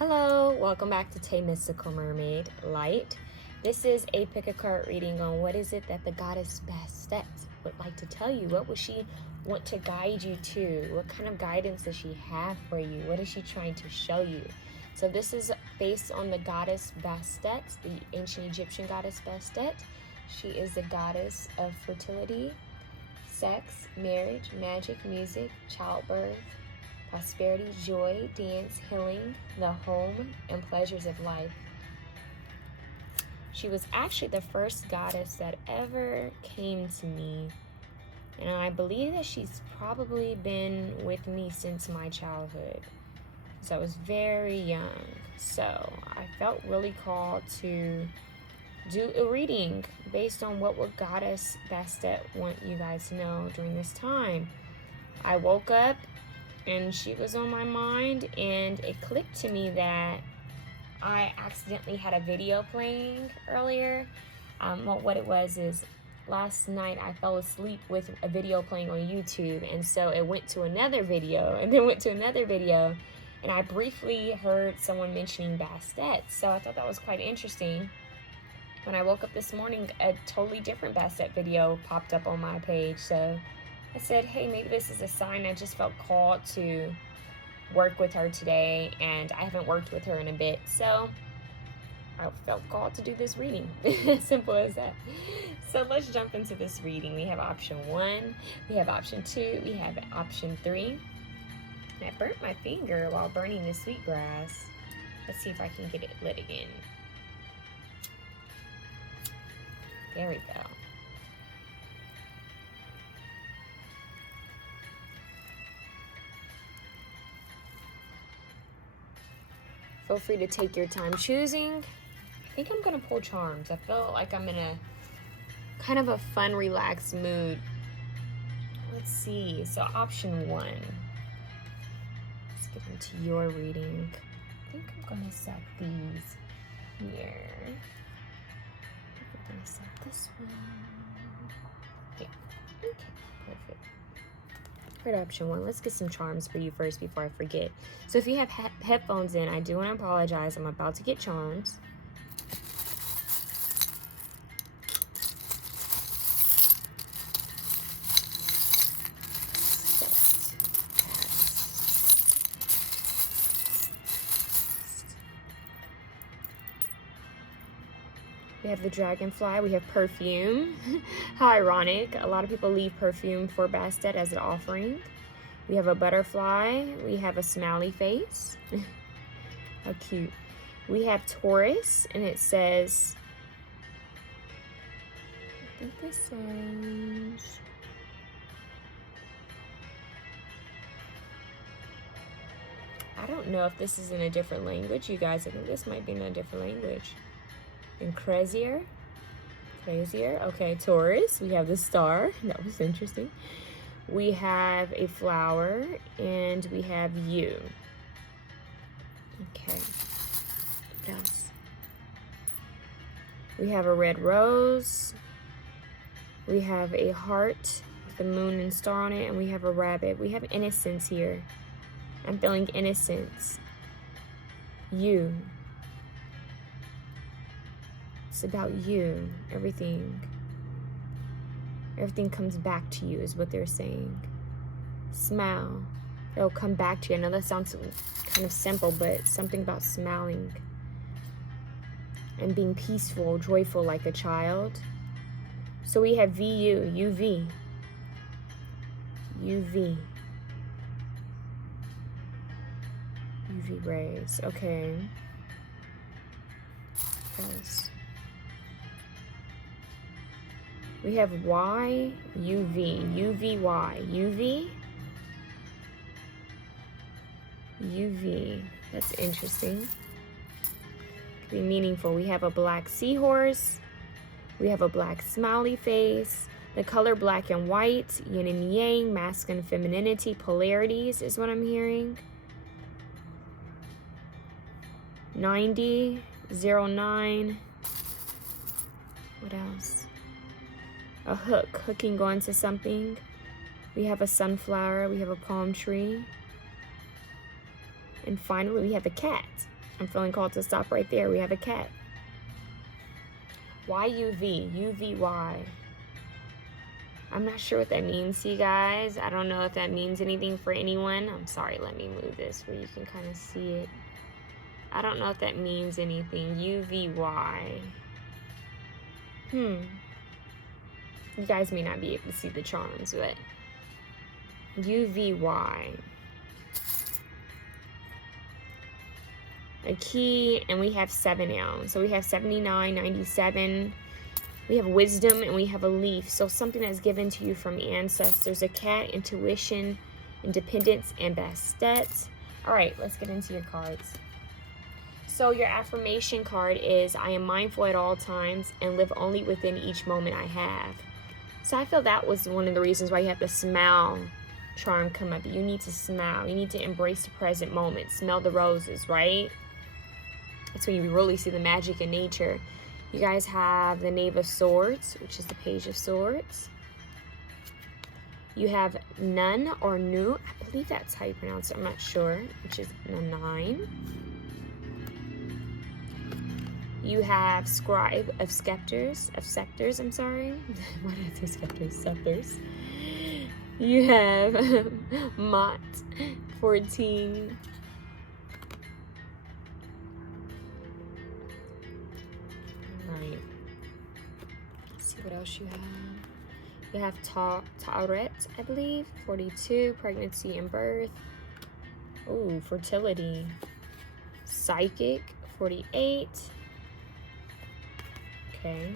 Hello, welcome back to TayMysticalMermaidLight. This is a pick a card reading on what is it that the goddess Bastet would like to tell you. What would she want to guide you to? What kind of guidance does she have for you? What is she trying to show you? So this is based on the goddess Bastet, the ancient Egyptian goddess Bastet. She is the goddess of fertility, sex, marriage, magic, music, childbirth, prosperity, joy, dance, healing, the home, and pleasures of life. She was actually the first goddess that ever came to me, and I believe that she's probably been with me since my childhood, because I was very young. So I felt really called to do a reading based on what would goddess Bastet want you guys to know during this time. I woke up and she was on my mind, and it clicked to me that I accidentally had a video playing earlier. What it was is last night I fell asleep with a video playing on YouTube, and so it went to another video and then went to another video, and I briefly heard someone mentioning Bastet, so I thought that was quite interesting. When I woke up this morning, a totally different Bastet video popped up on my page, so I said, hey, maybe this is a sign. I just felt called to work with her today, and I haven't worked with her in a bit, so I felt called to do this reading. Simple as that. So let's jump into this reading. We have option 1, we have option 2, we have option 3. And I burnt my finger while burning the sweetgrass. Let's see if I can get it lit again. There we go. Feel free to take your time choosing. I think I'm gonna pull charms. I feel like I'm in a kind of a fun, relaxed mood. Let's see. So option 1. Let's get into your reading. I think I'm gonna set these here. I'm gonna set this one. Yeah. Okay. Perfect. For option 1, let's get some charms for you first before I forget. So if you have headphones in, I do want to apologize. I'm about to get charms. We have the dragonfly, we have perfume. How ironic. A lot of people leave perfume for Bastet as an offering. We have a butterfly, we have a smiley face. How cute. We have Taurus, and it says, I think this says, I don't know if this is in a different language, you guys. I think this might be in a different language. And crazier. Okay, Taurus. We have the star. That was interesting. We have a flower, and we have you. Okay. What else? We have a red rose. We have a heart with the moon and star on it, and we have a rabbit. We have innocence here. I'm feeling innocence. You. It's about you. Everything comes back to you is what they're saying. Smile. It'll come back to you. I know that sounds kind of simple, but something about smiling and being peaceful, joyful like a child. So we have VU, UV. UV rays. Okay. Yes. We have Y, UV, UVY, UV. That's interesting. Could be meaningful. We have a black seahorse. We have a black smiley face. The color black and white, yin and yang, masculine, femininity, polarities is what I'm hearing. 90, 09. What else? A hook, hooking onto something. We have a sunflower, we have a palm tree. And finally, we have a cat. I'm feeling called to stop right there. We have a cat. YUV, UVY. I'm not sure what that means to you guys. I don't know if that means anything for anyone. I'm sorry, let me move this where you can kind of see it. I don't know if that means anything. UVY. You guys may not be able to see the charms, but UVY. A key, and we have 7 now. So we have 79, 97. We have wisdom, and we have a leaf. So something that's given to you from ancestors. A cat, intuition, independence, and Bastet. All right, let's get into your cards. So your affirmation card is, I am mindful at all times and live only within each moment I have. So I feel that was one of the reasons why you have the smile charm come up. You need to smile. You need to embrace the present moment. Smell the roses, right? That's when you really see the magic in nature. You guys have the Knave of Swords, which is the Page of Swords. You have Nun or Nu, I believe that's how you pronounce it, I'm not sure, which is a 9. You have Scribe of Scepters, I'm sorry. Why did I say Scepters? Scepters. You have Mott, 14. Right. Let's see what else you have. You have Taurus, I believe, 42, pregnancy and birth. Ooh, fertility. Psychic, 48. Okay.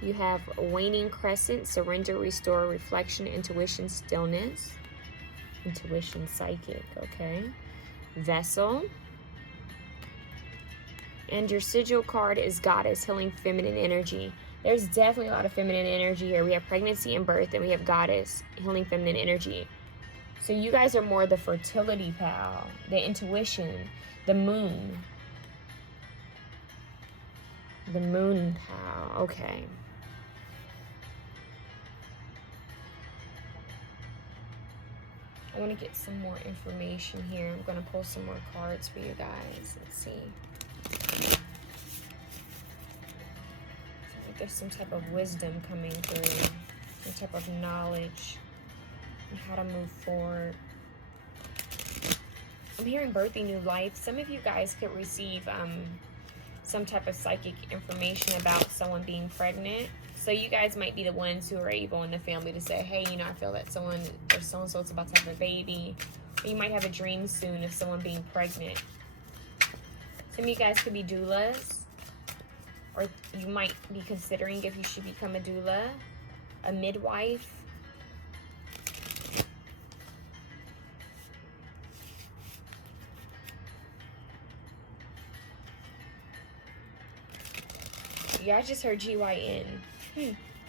You have waning crescent, surrender, restore, reflection, intuition, stillness. Intuition, psychic, okay. Vessel. And your sigil card is Goddess, healing feminine energy. There's definitely a lot of feminine energy here. We have pregnancy and birth, and we have Goddess, healing feminine energy. So you guys are more the fertility pal, the intuition, the moon. The moon pal, okay. I want to get some more information here. I'm going to pull some more cards for you guys. Let's see. I feel like there's some type of wisdom coming through, some type of knowledge on how to move forward. I'm hearing birthing new life. Some of you guys could receive some type of psychic information about someone being pregnant. So you guys might be the ones who are able in the family to say, hey, you know, I feel that someone or so-and-so is about to have a baby. Or you might have a dream soon of someone being pregnant. Some of you guys could be doulas. Or you might be considering if you should become a doula, a midwife. Yeah, I just heard GYN.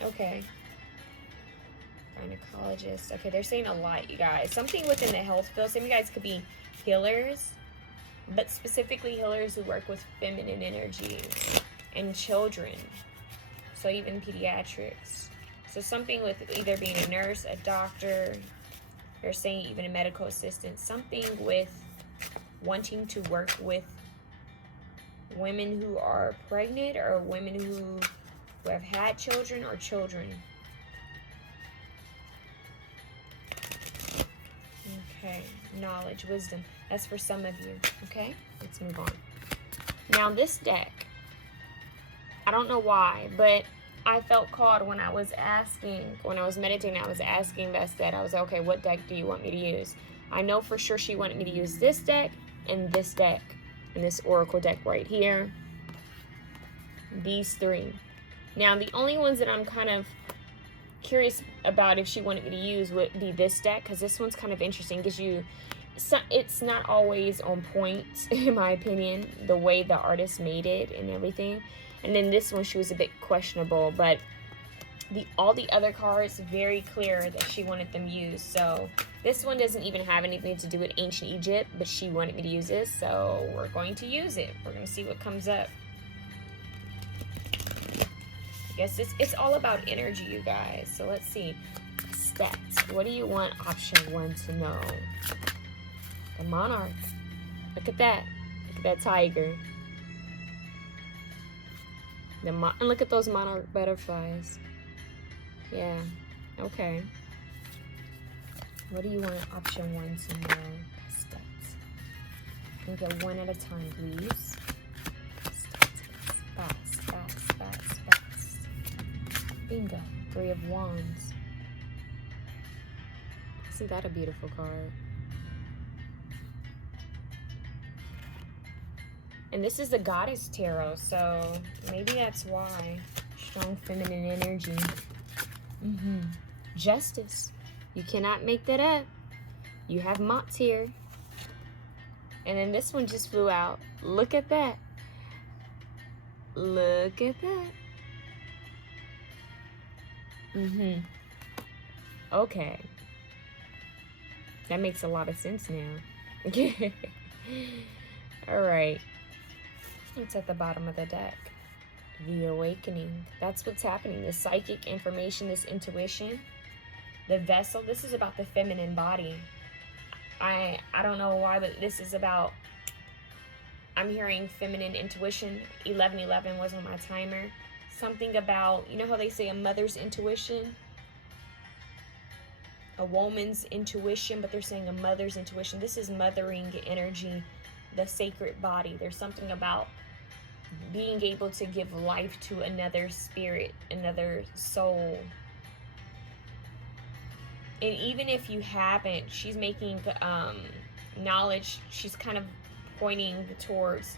Okay. Gynecologist. Okay, they're saying a lot, you guys. Something within the health field. Some of you guys could be healers, but specifically healers who work with feminine energy and children. So even pediatrics. So something with either being a nurse, a doctor, they're saying even a medical assistant. Something with wanting to work with women who are pregnant or women who have had children or children. Okay, knowledge, wisdom. That's for some of you, okay? Let's move on. Now this deck, I don't know why, but I felt called when I was meditating, I was asking Bastet, I was like, okay, what deck do you want me to use? I know for sure she wanted me to use this deck and this deck. And this oracle deck right here. These 3. Now, the only ones that I'm kind of curious about if she wanted me to use would be this deck, because this one's kind of interesting. Gives you, it's not always on point, in my opinion, the way the artist made it and everything. And then this one, she was a bit questionable, but all the other cards, very clear that she wanted them used. So this one doesn't even have anything to do with ancient Egypt, but she wanted me to use this, so we're going to use it. We're going to see what comes up. I guess it's all about energy, you guys. So let's see. Bastet. What do you want option 1 to know? The monarch. Look at that. Look at that tiger. And look at those monarch butterflies. Yeah. Okay. What do you want option 1 to know? Bastet. Can get 1 at a time, please. Bastet. Bingo. 3 of Wands. Isn't that a beautiful card? And this is the Goddess Tarot, so maybe that's why. Strong feminine energy. Justice. You cannot make that up. You have Mott's here. And then this one just flew out. Look at that. Look at that. Okay. That makes a lot of sense now. All right. It's at the bottom of the deck. The awakening. That's what's happening. The psychic information, this intuition. The vessel. This is about the feminine body. I don't know why, but this is about, I'm hearing feminine intuition. 1111 was on my timer. Something about, you know how they say a mother's intuition? A woman's intuition, but they're saying a mother's intuition. This is mothering energy, the sacred body. There's something about being able to give life to another spirit, another soul. And even if you haven't, she's making knowledge, she's kind of pointing towards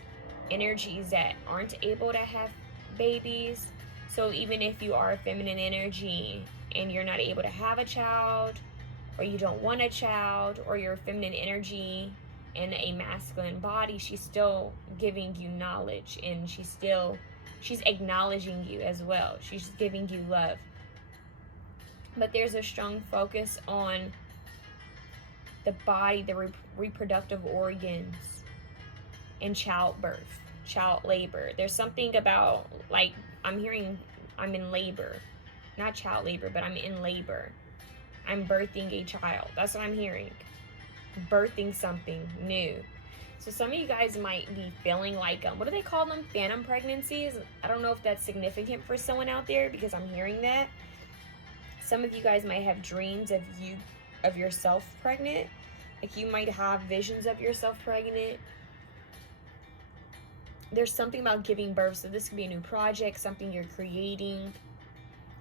energies that aren't able to have babies. So even if you are a feminine energy and you're not able to have a child, or you don't want a child, or you're a feminine energy in a masculine body, she's still giving you knowledge, and she's acknowledging you as well. She's giving you love. But there's a strong focus on the body, the reproductive organs, and childbirth, child labor. There's something about, like, I'm hearing I'm in labor. Not child labor, but I'm in labor. I'm birthing a child. That's what I'm hearing. Birthing something new. So some of you guys might be feeling like, what do they call them? Phantom pregnancies? I don't know if that's significant for someone out there, because I'm hearing that. Some of you guys might have dreams of yourself pregnant. Like, you might have visions of yourself pregnant. There's something about giving birth. So this could be a new project, something you're creating.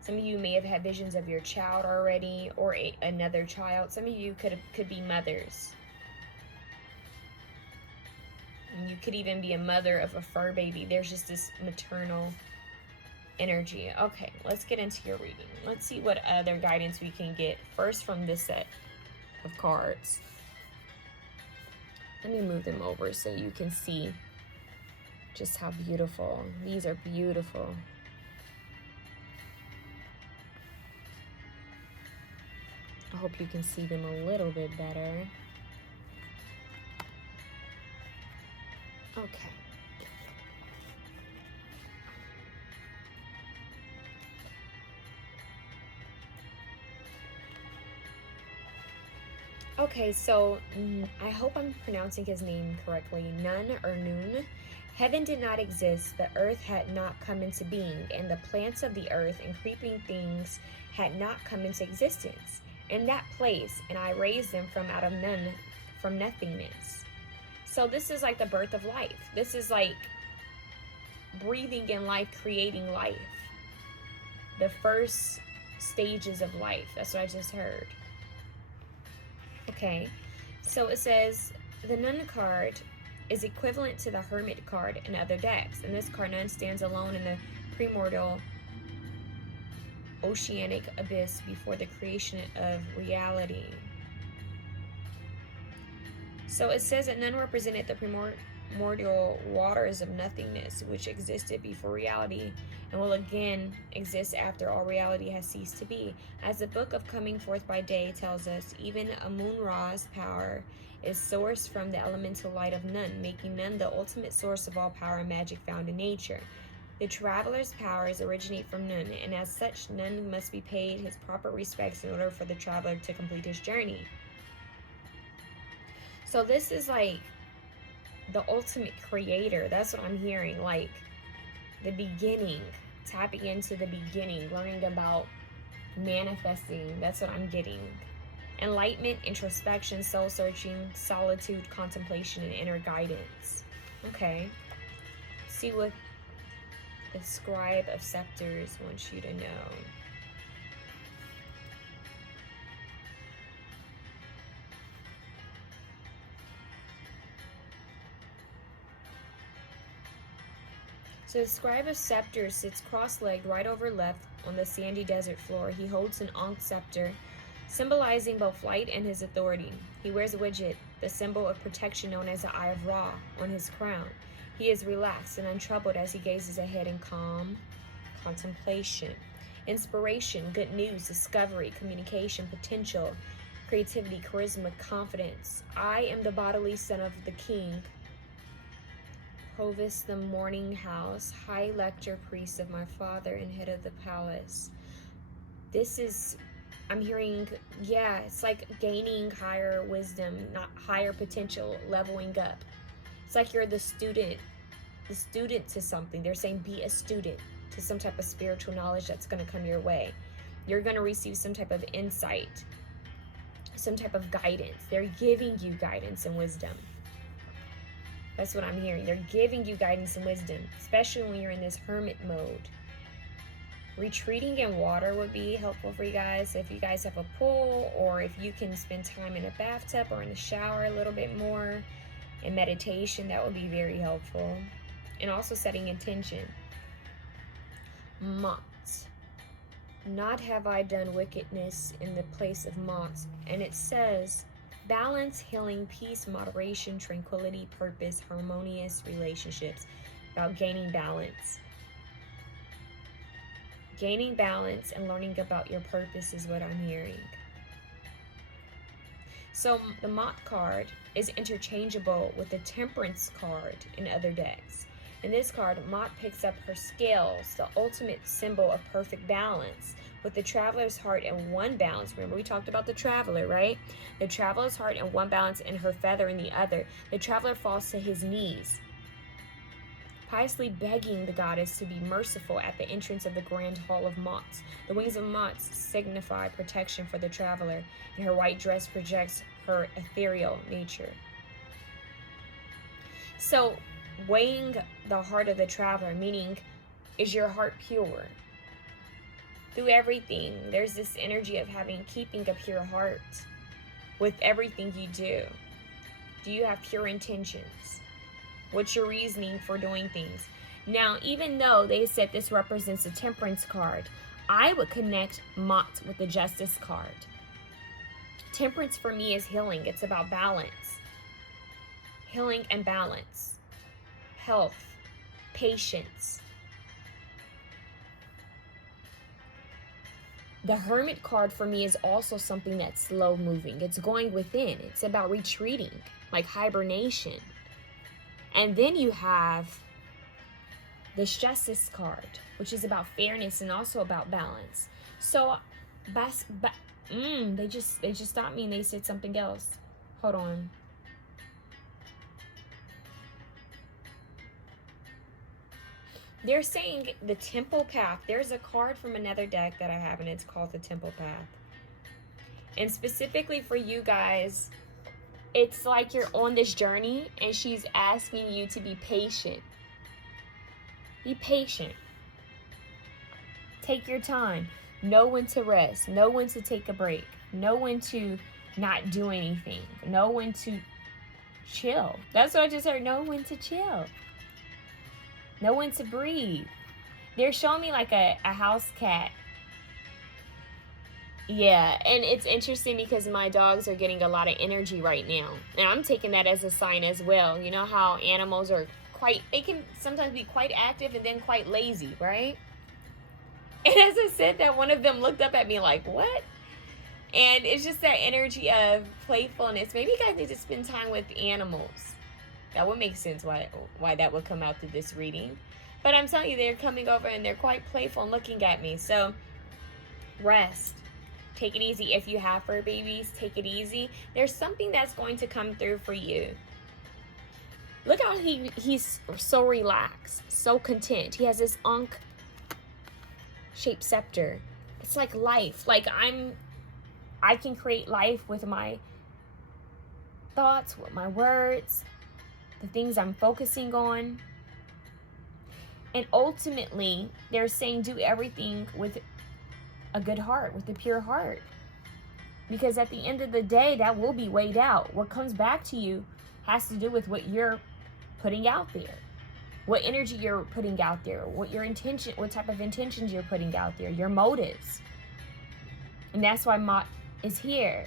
Some of you may have had visions of your child already, or another child. Some of you could be mothers. And you could even be a mother of a fur baby. There's just this maternal energy. Okay, let's get into your reading. Let's see what other guidance we can get first from this set of cards. Let me move them over so you can see just how beautiful. These are beautiful. I hope you can see them a little bit better. Okay. Okay, so I hope I'm pronouncing his name correctly. Nun or Noon. Heaven did not exist, the earth had not come into being, and the plants of the earth and creeping things had not come into existence. In that place, and I raised them from out of none, from nothingness. So this is like the birth of life. This is like breathing in life, creating life. The first stages of life. That's what I just heard. Okay, so it says the Nun card is equivalent to the Hermit card in other decks. And this card, Nun, stands alone in the primordial oceanic abyss before the creation of reality. So it says that Nun represented the primordial waters of nothingness, which existed before reality and will again exist after all reality has ceased to be. As the book of Coming Forth by Day tells us, even Amun-Ra's power is sourced from the elemental light of Nun, making Nun the ultimate source of all power and magic found in nature. The traveler's powers originate from none, and as such, none must be paid his proper respects in order for the traveler to complete his journey. So this is like the ultimate creator. That's what I'm hearing. Like the beginning, tapping into the beginning, learning about manifesting. That's what I'm getting. Enlightenment, introspection, soul searching, solitude, contemplation, and inner guidance. Okay. See what the Scribe of Scepters wants you to know. So the Scribe of Scepters sits cross-legged right over left on the sandy desert floor. He holds an Ankh scepter, symbolizing both flight and his authority. He wears a widget, the symbol of protection known as the Eye of Ra, on his crown. He is relaxed and untroubled as he gazes ahead in calm contemplation. Inspiration, good news, discovery, communication, potential, creativity, charisma, confidence. I am the bodily son of the king, Provost the morning house, high lector priest of my father and head of the palace. This is, I'm hearing, yeah, it's like gaining higher wisdom, not higher potential, leveling up. It's like you're the student to something. They're saying be a student to some type of spiritual knowledge that's going to come your way. You're going to receive some type of insight, some type of guidance. They're giving you guidance and wisdom. That's what I'm hearing. They're giving you guidance and wisdom, especially when you're in this hermit mode. Retreating in water would be helpful for you guys. If you guys have a pool, or if you can spend time in a bathtub or in the shower a little bit more, in meditation, that would be very helpful. And also setting intention. Mott. Not have I done wickedness in the place of Mott. And it says, balance, healing, peace, moderation, tranquility, purpose, harmonious relationships. About gaining balance. Gaining balance and learning about your purpose is what I'm hearing. So the Mott card is interchangeable with the Temperance card in other decks. In this card, Mott picks up her scales, the ultimate symbol of perfect balance, with the Traveler's heart in one balance. Remember, we talked about the Traveler, right? The Traveler's heart in one balance and her feather in the other. The Traveler falls to his knees, piously begging the goddess to be merciful at the entrance of the Grand Hall of Mott. The wings of Mott signify protection for the Traveler, and her white dress projects her ethereal nature. So, weighing the heart of the Traveler, meaning, is your heart pure? Through everything, there's this energy of keeping a pure heart with everything you do. Do you have pure intentions? What's your reasoning for doing things? Now, even though they said this represents a Temperance card, I would connect Mott with the Justice card. Temperance for me is healing. It's about balance. Healing and balance. Health. Patience. The Hermit card for me is also something that's slow moving. It's going within. It's about retreating, like hibernation. And then you have this Justice card, which is about fairness and also about balance. So, they just stopped me and they said something else. Hold on. They're saying the Temple Path. There's a card from another deck that I have, and it's called the Temple Path. And specifically for you guys, it's like you're on this journey, and she's asking you to be patient. Be patient. Take your time. Know when to rest. Know when to take a break. Know when to not do anything. Know when to chill. That's what I just heard. Know when to chill. Know when to breathe. They're showing me like a house cat. Yeah, and it's interesting because my dogs are getting a lot of energy right now. And I'm taking that as a sign as well. You know how animals are they can sometimes be quite active and then quite lazy, right? And as I said that, one of them looked up at me like, what? And it's just that energy of playfulness. Maybe you guys need to spend time with animals. That would make sense why that would come out through this reading. But I'm telling you, they're coming over and they're quite playful and looking at me. So rest. Take it easy. If you have fur babies, take it easy. There's something that's going to come through for you. Look how he's so relaxed, so content. He has this Ankh-shaped scepter. It's like life. Like I can create life with my thoughts, with my words, the things I'm focusing on. And ultimately, they're saying do everything with a good heart, with a pure heart. Because at the end of the day, that will be weighed out. What comes back to you has to do with what you're putting out there. What energy you're putting out there. What type of intentions you're putting out there. Your motives. And that's why Mott is here.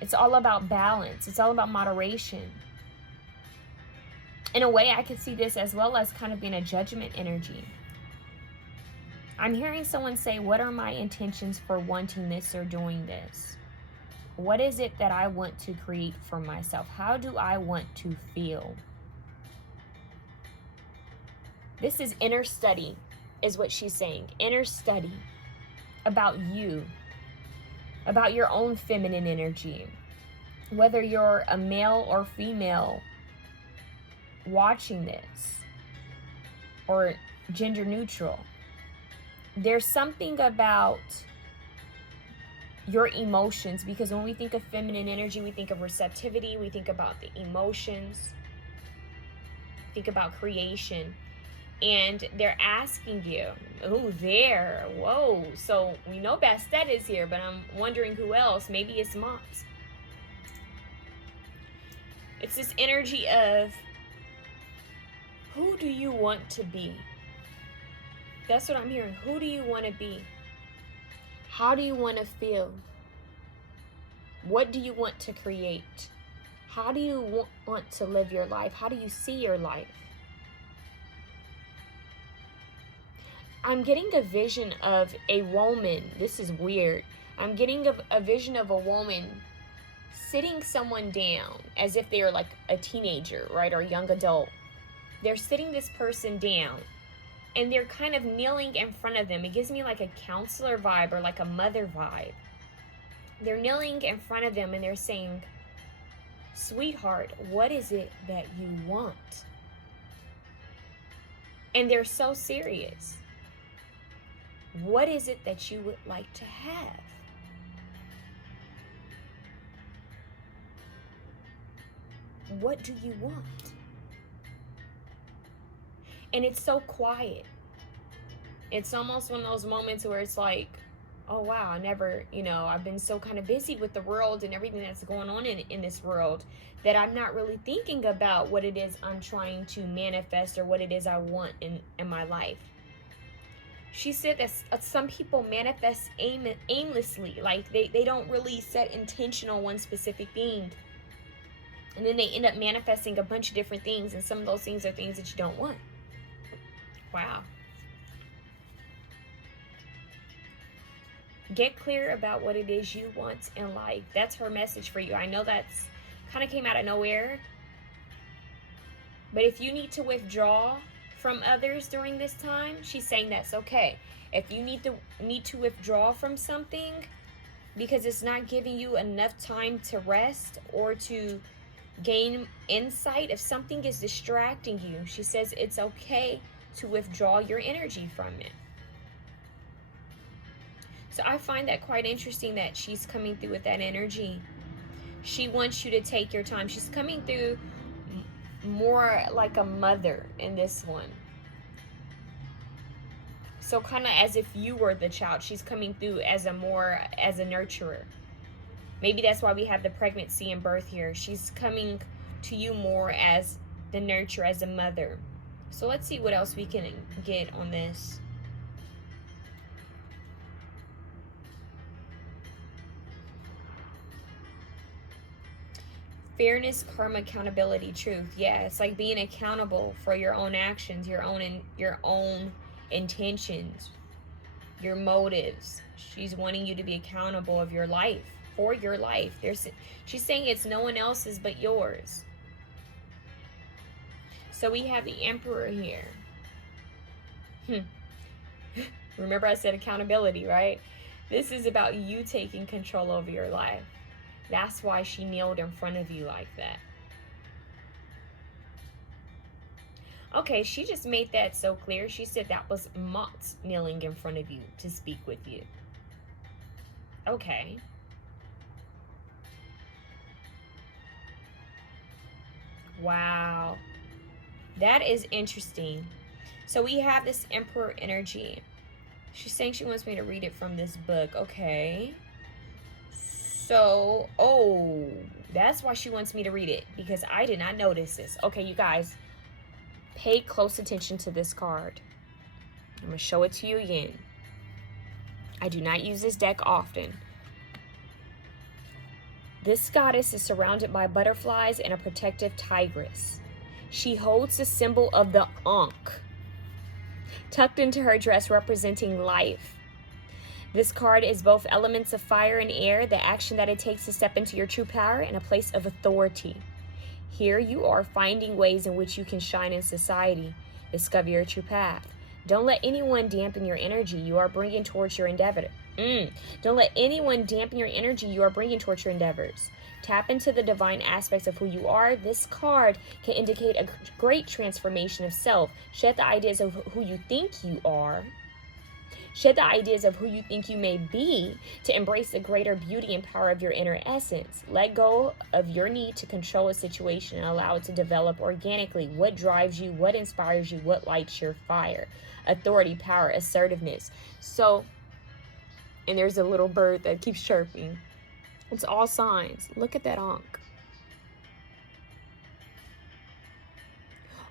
It's all about balance. It's all about moderation. In a way, I could see this as well as kind of being a judgment energy. I'm hearing someone say, what are my intentions for wanting this or doing this? What is it that I want to create for myself? How do I want to feel? This is inner study, is what she's saying. Inner study about you, about your own feminine energy. Whether you're a male or female watching this, or gender neutral. There's something about your emotions, because when we think of feminine energy, we think of receptivity, we think about the emotions, think about creation. And they're asking you, oh, there, whoa. So we know Bastet is here, but I'm wondering who else. Maybe it's Mott. It's this energy of, who do you want to be? That's what I'm hearing. Who do you want to be? How do you want to feel? What do you want to create? How do you want to live your life? How do you see your life? I'm getting a vision of a woman. This is weird. I'm getting a vision of a woman sitting someone down as if they are like a teenager, right? Or a young adult. They're sitting this person down and they're kind of kneeling in front of them. It gives me like a counselor vibe or like a mother vibe. They're kneeling in front of them and they're saying, sweetheart, what is it that you want? And they're so serious. What is it that you would like to have? What do you want? And it's so quiet. It's almost one of those moments where it's like, oh wow, I've been so kind of busy with the world and everything that's going on in this world that I'm not really thinking about what it is I'm trying to manifest or what it is I want in my life. She said that some people manifest aimlessly, like they don't really set intention on one specific thing. And then they end up manifesting a bunch of different things, and some of those things are things that you don't want. Wow. Get clear about what it is you want in life. That's her message for you. I know that's kind of came out of nowhere. But if you need to withdraw from others during this time, she's saying that's okay. If you need to withdraw from something because it's not giving you enough time to rest or to gain insight, if something is distracting you, she says it's okay to withdraw your energy from it. So I find that quite interesting that she's coming through with that energy. She wants you to take your time. She's coming through more like a mother in this one. So kind of as if you were the child. She's coming through as a nurturer. Maybe that's why we have the pregnancy and birth here. She's coming to you more as the nurturer, as a mother. So let's see what else we can get on this. Fairness, karma, accountability, truth. Yeah, it's like being accountable for your own actions, your own intentions, your motives. She's wanting you to be accountable of your life, for your life. She's saying it's no one else's but yours. So we have the Emperor here. Remember I said accountability, right? This is about you taking control over your life. That's why she kneeled in front of you like that. Okay, she just made that so clear. She said that was Mott kneeling in front of you to speak with you. Okay. Wow. That is interesting. So we have this Emperor energy. She's saying she wants me to read it from this book. Okay. So, oh, that's why she wants me to read it, because I did not notice this. Okay, you guys, pay close attention to this card. I'm going to show it to you again. I do not use this deck often. This goddess is surrounded by butterflies and a protective tigress. She holds the symbol of the Ankh tucked into her dress, representing life. This card is both elements of fire and air, the action that it takes to step into your true power, and a place of authority. Here you are finding ways in which you can shine in society, discover your true path. Don't let anyone dampen your energy you are bringing towards your endeavor. Don't let anyone dampen your energy you are bringing towards your endeavors. Tap into the divine aspects of who you are. This card can indicate a great transformation of self. Shed the ideas of who you think you are. Shed the ideas of who you think you may be to embrace the greater beauty and power of your inner essence. Let go of your need to control a situation and allow it to develop organically. What drives you? What inspires you? What lights your fire? Authority, power, assertiveness. So, and there's a little bird that keeps chirping. It's all signs. Look at that Ankh.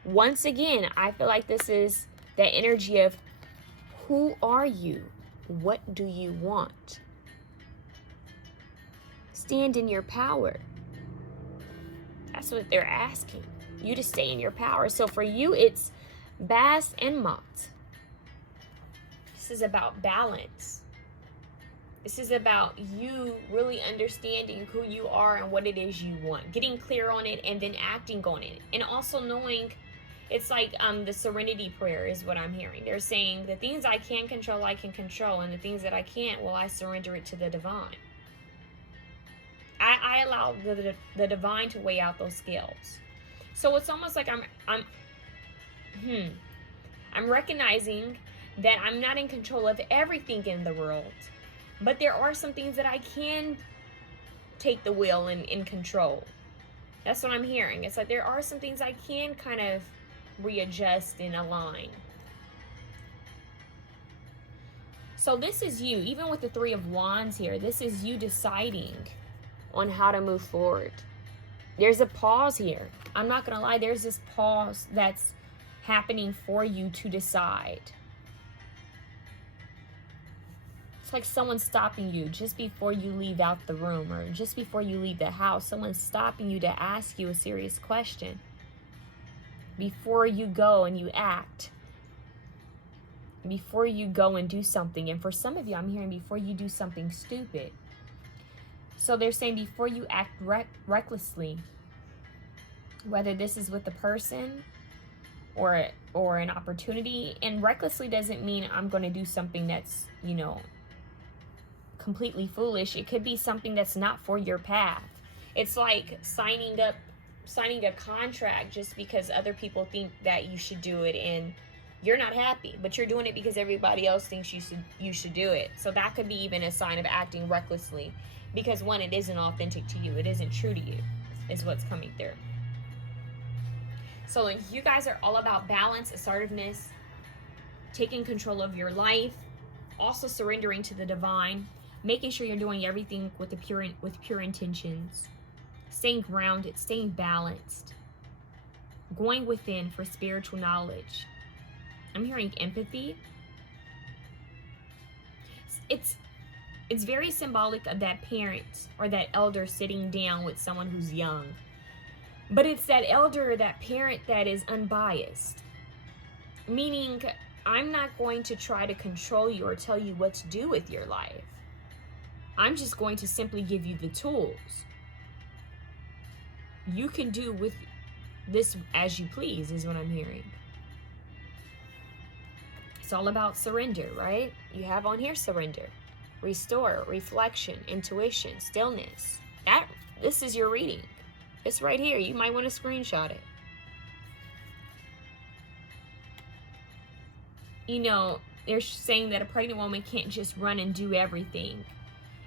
Once again, I feel like this is that energy of, who are you? What do you want? Stand in your power. That's what they're asking. You to stay in your power. So for you, it's Bast and Mott. This is about balance. This is about you really understanding who you are and what it is you want. Getting clear on it and then acting on it. And also knowing, it's like the serenity prayer is what I'm hearing. They're saying the things I can control, I can control. And the things that I can't, well, I surrender it to the divine. I allow the divine to weigh out those scales. So it's almost like I'm recognizing that I'm not in control of everything in the world. But there are some things that I can take the wheel and control. That's what I'm hearing. It's like there are some things I can kind of readjust and align. So this is you, even with the Three of Wands here, this is you deciding on how to move forward. There's a pause here. I'm not gonna lie, there's this pause that's happening for you to decide. It's like someone's stopping you just before you leave out the room, or just before you leave the house. Someone's stopping you to ask you a serious question before you go and you act, before you go and do something. And for some of you, I'm hearing before you do something stupid. So they're saying before you act recklessly, whether this is with a person or an opportunity. And recklessly doesn't mean I'm going to do something that's, completely foolish. It could be something that's not for your path. It's like signing a contract just because other people think that you should do it and you're not happy, but you're doing it because everybody else thinks you should do it. So that could be even a sign of acting recklessly, because one, it isn't authentic to you. It isn't true to you, is what's coming through. So you guys are all about balance, assertiveness, taking control of your life, also surrendering to the divine, making sure you're doing everything with pure intentions, staying grounded, staying balanced, going within for spiritual knowledge. I'm hearing empathy. It's very symbolic of that parent or that elder sitting down with someone who's young. But it's that elder or that parent that is unbiased. Meaning, I'm not going to try to control you or tell you what to do with your life. I'm just going to simply give you the tools. You can do with this as you please, is what I'm hearing. It's all about surrender, right? You have on here surrender, restore, reflection, intuition, stillness. This is your reading. It's right here. You might want to screenshot it. You know, they're saying that a pregnant woman can't just run and do everything.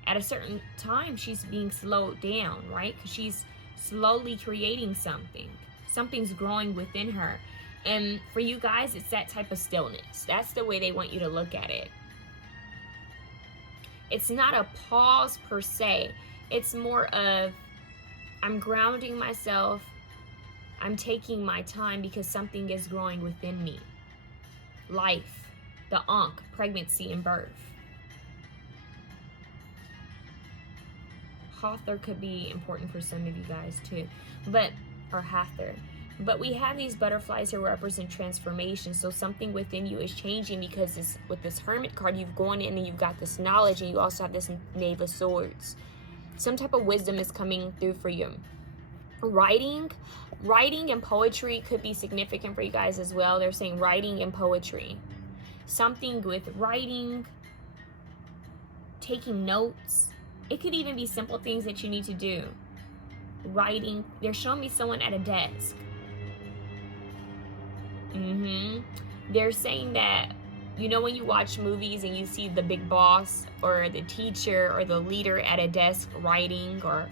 At a certain time, she's being slowed down, right? Because she's slowly creating something. Something's growing within her. And for you guys, it's that type of stillness. That's the way they want you to look at it. It's not a pause per se. It's more of, I'm grounding myself. I'm taking my time because something is growing within me. Life, the Ankh, pregnancy and birth. Hathor could be important for some of you guys too, or Hathor. But we have these butterflies here represent transformation. So something within you is changing because with this Hermit card, you've gone in and you've got this knowledge, and you also have this Knave of Swords. Some type of wisdom is coming through for you. Writing and poetry could be significant for you guys as well. They're saying writing and poetry. Something with writing, taking notes. It could even be simple things that you need to do. Writing. They're showing me someone at a desk. They're saying that, you know, when you watch movies and you see the big boss or the teacher or the leader at a desk writing, or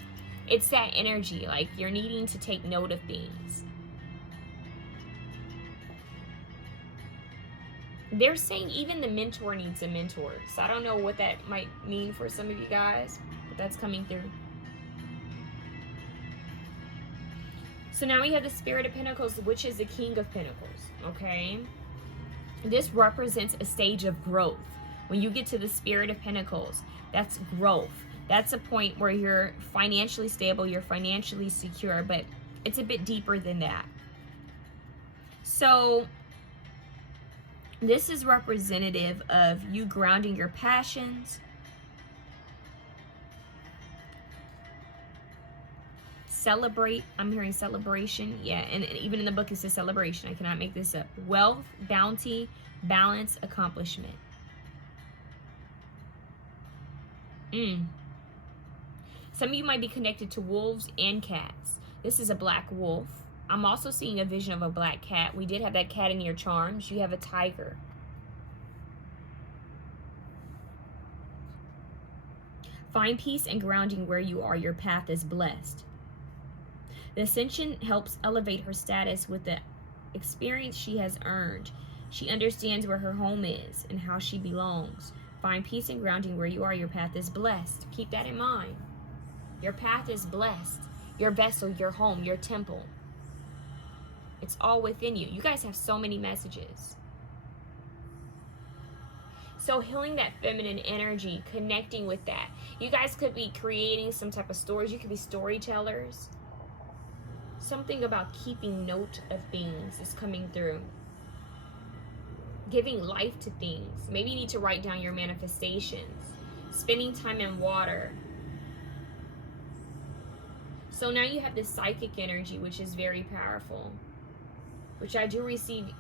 it's that energy, like you're needing to take note of things. They're saying even the mentor needs a mentor. So I don't know what that might mean for some of you guys, but that's coming through. So now we have the Spirit of Pentacles, which is the King of Pentacles, okay? This represents a stage of growth. When you get to the Spirit of Pentacles, that's growth. That's a point where you're financially stable, you're financially secure, but it's a bit deeper than that. So this is representative of you grounding your passions, celebrate. I'm hearing celebration. Yeah, and even in the book it says celebration. I cannot make this up. Wealth, bounty, balance, accomplishment. Some of you might be connected to wolves and cats. This is a black wolf. I'm also seeing a vision of a black cat. We did have that cat in your charms. You have a tiger. Find peace and grounding where you are. Your path is blessed. The Ascension helps elevate her status with the experience she has earned. She understands where her home is and how she belongs. Find peace and grounding where you are. Your path is blessed. Keep that in mind. Your path is blessed. Your vessel, your home, your temple. It's all within you. You guys have so many messages. So healing that feminine energy, connecting with that. You guys could be creating some type of stories. You could be storytellers. Something about keeping note of things is coming through. Giving life to things. Maybe you need to write down your manifestations. Spending time in water. So now you have this psychic energy, which is very powerful. Which I do receive.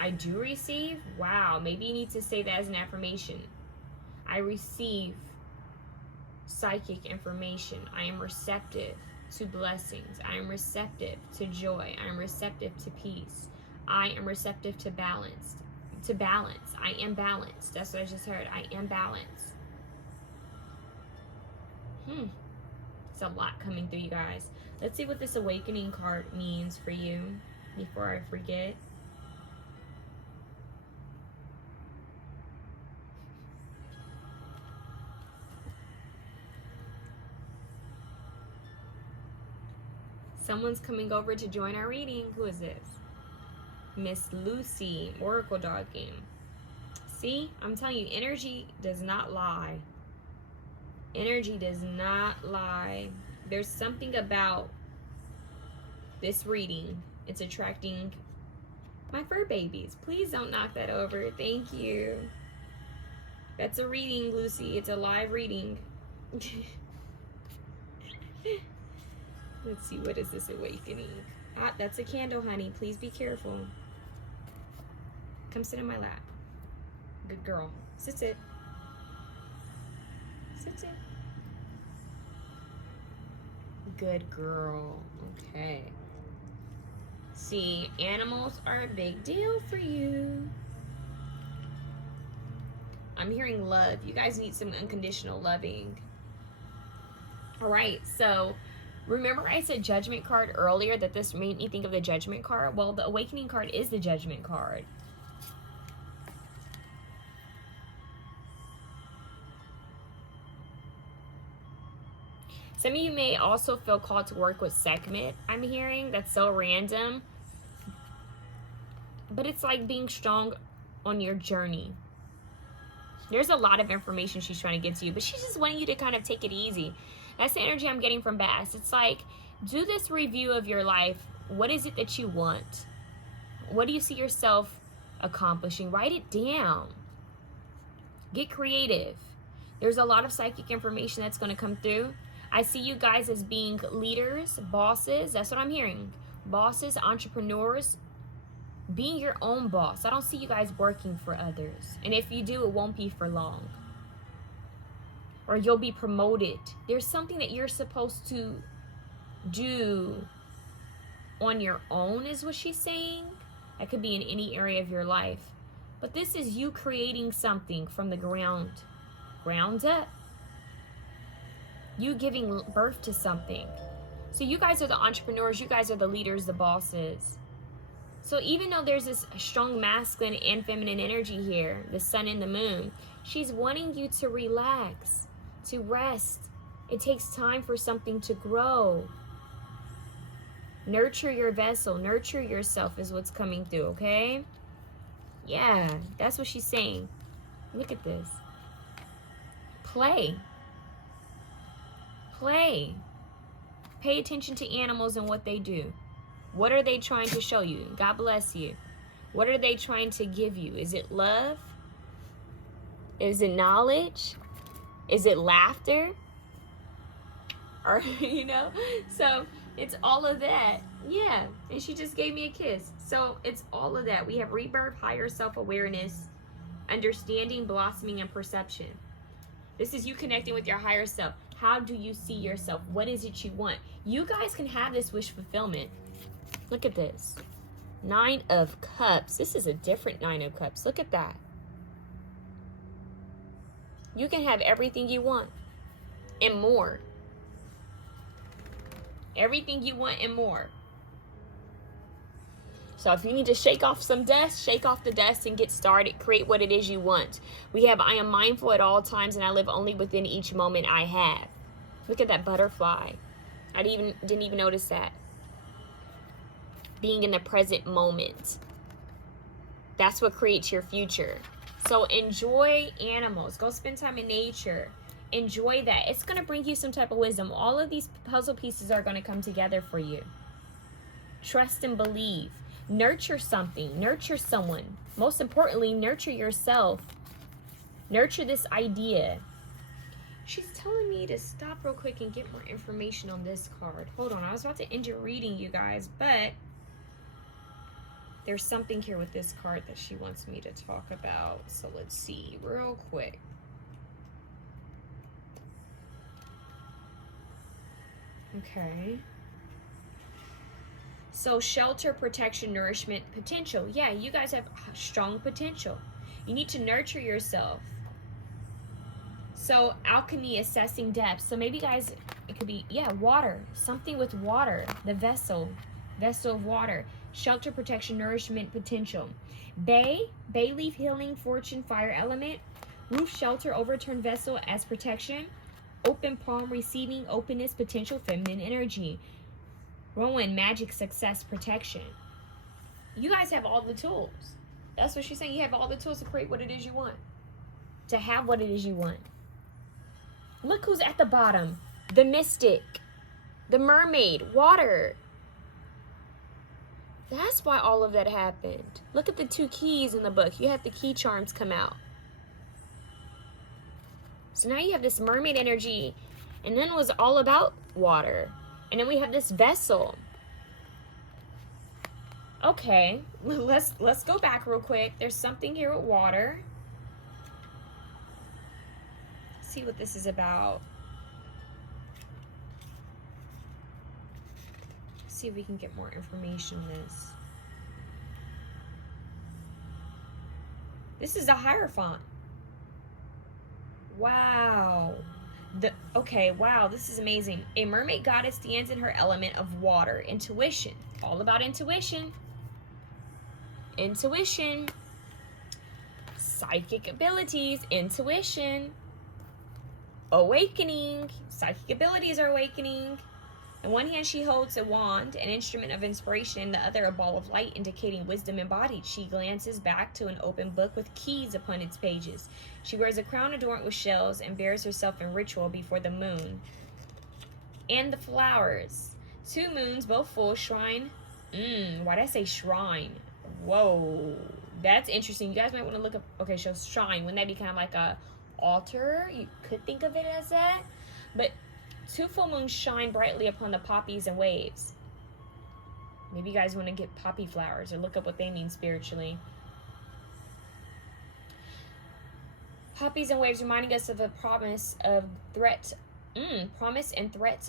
I do receive? Wow, maybe you need to say that as an affirmation. I receive psychic information. I am receptive to blessings. I am receptive to joy. I am receptive to peace. I am receptive to balance. I am balanced. That's what I just heard. I am balanced. It's a lot coming through, you guys. Let's see what this awakening card means for you before I forget. Someone's coming over to join our reading. Who is this? Miss Lucy, Oracle Dog Game. See, I'm telling you, energy does not lie. Energy does not lie. There's something about this reading. It's attracting my fur babies. Please don't knock that over. Thank you. That's a reading, Lucy. It's a live reading. Let's see, what is this awakening? That's a candle, honey. Please be careful. Come sit in my lap. Good girl. Sit it. Sit it. Good girl. Okay. See, animals are a big deal for you. I'm hearing love. You guys need some unconditional loving. All right, so remember I said Judgment card earlier, that this made me think of the Judgment card? Well, the Awakening card is the Judgment card. Some of you may also feel called to work with Sekhmet, I'm hearing. That's so random. But it's like being strong on your journey. There's a lot of information she's trying to get to you, but she's just wanting you to kind of take it easy. That's the energy I'm getting from Bass. It's like, do this review of your life. What is it that you want? What do you see yourself accomplishing? Write it down. Get creative. There's a lot of psychic information that's going to come through. I see you guys as being leaders, bosses. That's what I'm hearing. Bosses, entrepreneurs, being your own boss. I don't see you guys working for others. And if you do, it won't be for long. Or you'll be promoted. There's something that you're supposed to do on your own, is what she's saying. That could be in any area of your life. But this is you creating something from the ground up. You giving birth to something. So you guys are the entrepreneurs. You guys are the leaders, the bosses. So even though there's this strong masculine and feminine energy here, the sun and the moon, she's wanting you to relax, to rest. It takes time for something to grow. Nurture your vessel. Nurture yourself is what's coming through, okay? Yeah, that's what she's saying. Look at this. Play. Play. Pay attention to animals and what they do. What are they trying to show you? God bless you. What are they trying to give you? Is it love? Is it knowledge? Is it laughter? Or, you know, so it's all of that. Yeah, and she just gave me a kiss. So it's all of that. We have rebirth, higher self-awareness, understanding, blossoming, and perception. This is you connecting with your higher self. How do you see yourself? What is it you want? You guys can have this wish fulfillment. Look at this. 9 of Cups. This is a different 9 of Cups. Look at that. You can have everything you want and more. Everything you want and more. So if you need to shake off some dust, shake off the dust and get started. Create what it is you want. We have, I am mindful at all times and I live only within each moment I have. Look at that butterfly. I didn't even notice that. Being in the present moment. That's what creates your future. So enjoy animals. Go spend time in nature. Enjoy that. It's going to bring you some type of wisdom. All of these puzzle pieces are going to come together for you. Trust and believe. Nurture something. Nurture someone. Most importantly, nurture yourself. Nurture this idea. She's telling me to stop real quick and get more information on this card. Hold on. I was about to end your reading, you guys, but there's something here with this card that she wants me to talk about. So let's see real quick. Okay. So shelter, protection, nourishment, potential. Yeah, you guys have strong potential. You need to nurture yourself. So alchemy, assessing depth. So maybe guys, it could be, yeah, water. Something with water. The vessel of water. Shelter, protection, nourishment, potential. Bay leaf, healing, fortune, fire element. Roof, shelter, overturned vessel as protection. Open palm, receiving, openness, potential, feminine energy. Rowan, magic, success, protection. You guys have all the tools. That's what she's saying. You have all the tools to create what it is you want. To have what it is you want. Look who's at the bottom. The mystic. The mermaid. Water. That's why all of that happened. Look at the 2 keys in the book. You have the key charms come out. So now you have this mermaid energy. And then it was all about water. And then we have this vessel. Okay, let's go back real quick. There's something here with water. see what this is about. Let's see if we can get more information on this. This is a Hierophant. Wow. Okay, wow, this is amazing. A mermaid goddess stands in her element of water. Intuition. All about intuition. Intuition. Psychic abilities. Intuition. Awakening. Psychic abilities are awakening. In one hand, she holds a wand, an instrument of inspiration, in the other, a ball of light indicating wisdom embodied. She glances back to an open book with keys upon its pages. She wears a crown adorned with shells and bears herself in ritual before the moon and the flowers. 2 moons, both full, shrine. Why'd I say shrine? Whoa, that's interesting. You guys might want to look up. Okay, so shrine. Wouldn't that be kind of like a altar? You could think of it as that. But 2 full moons shine brightly upon the poppies and waves. Maybe you guys want to get poppy flowers or look up what they mean spiritually. Poppies and waves reminding us of the promise and threat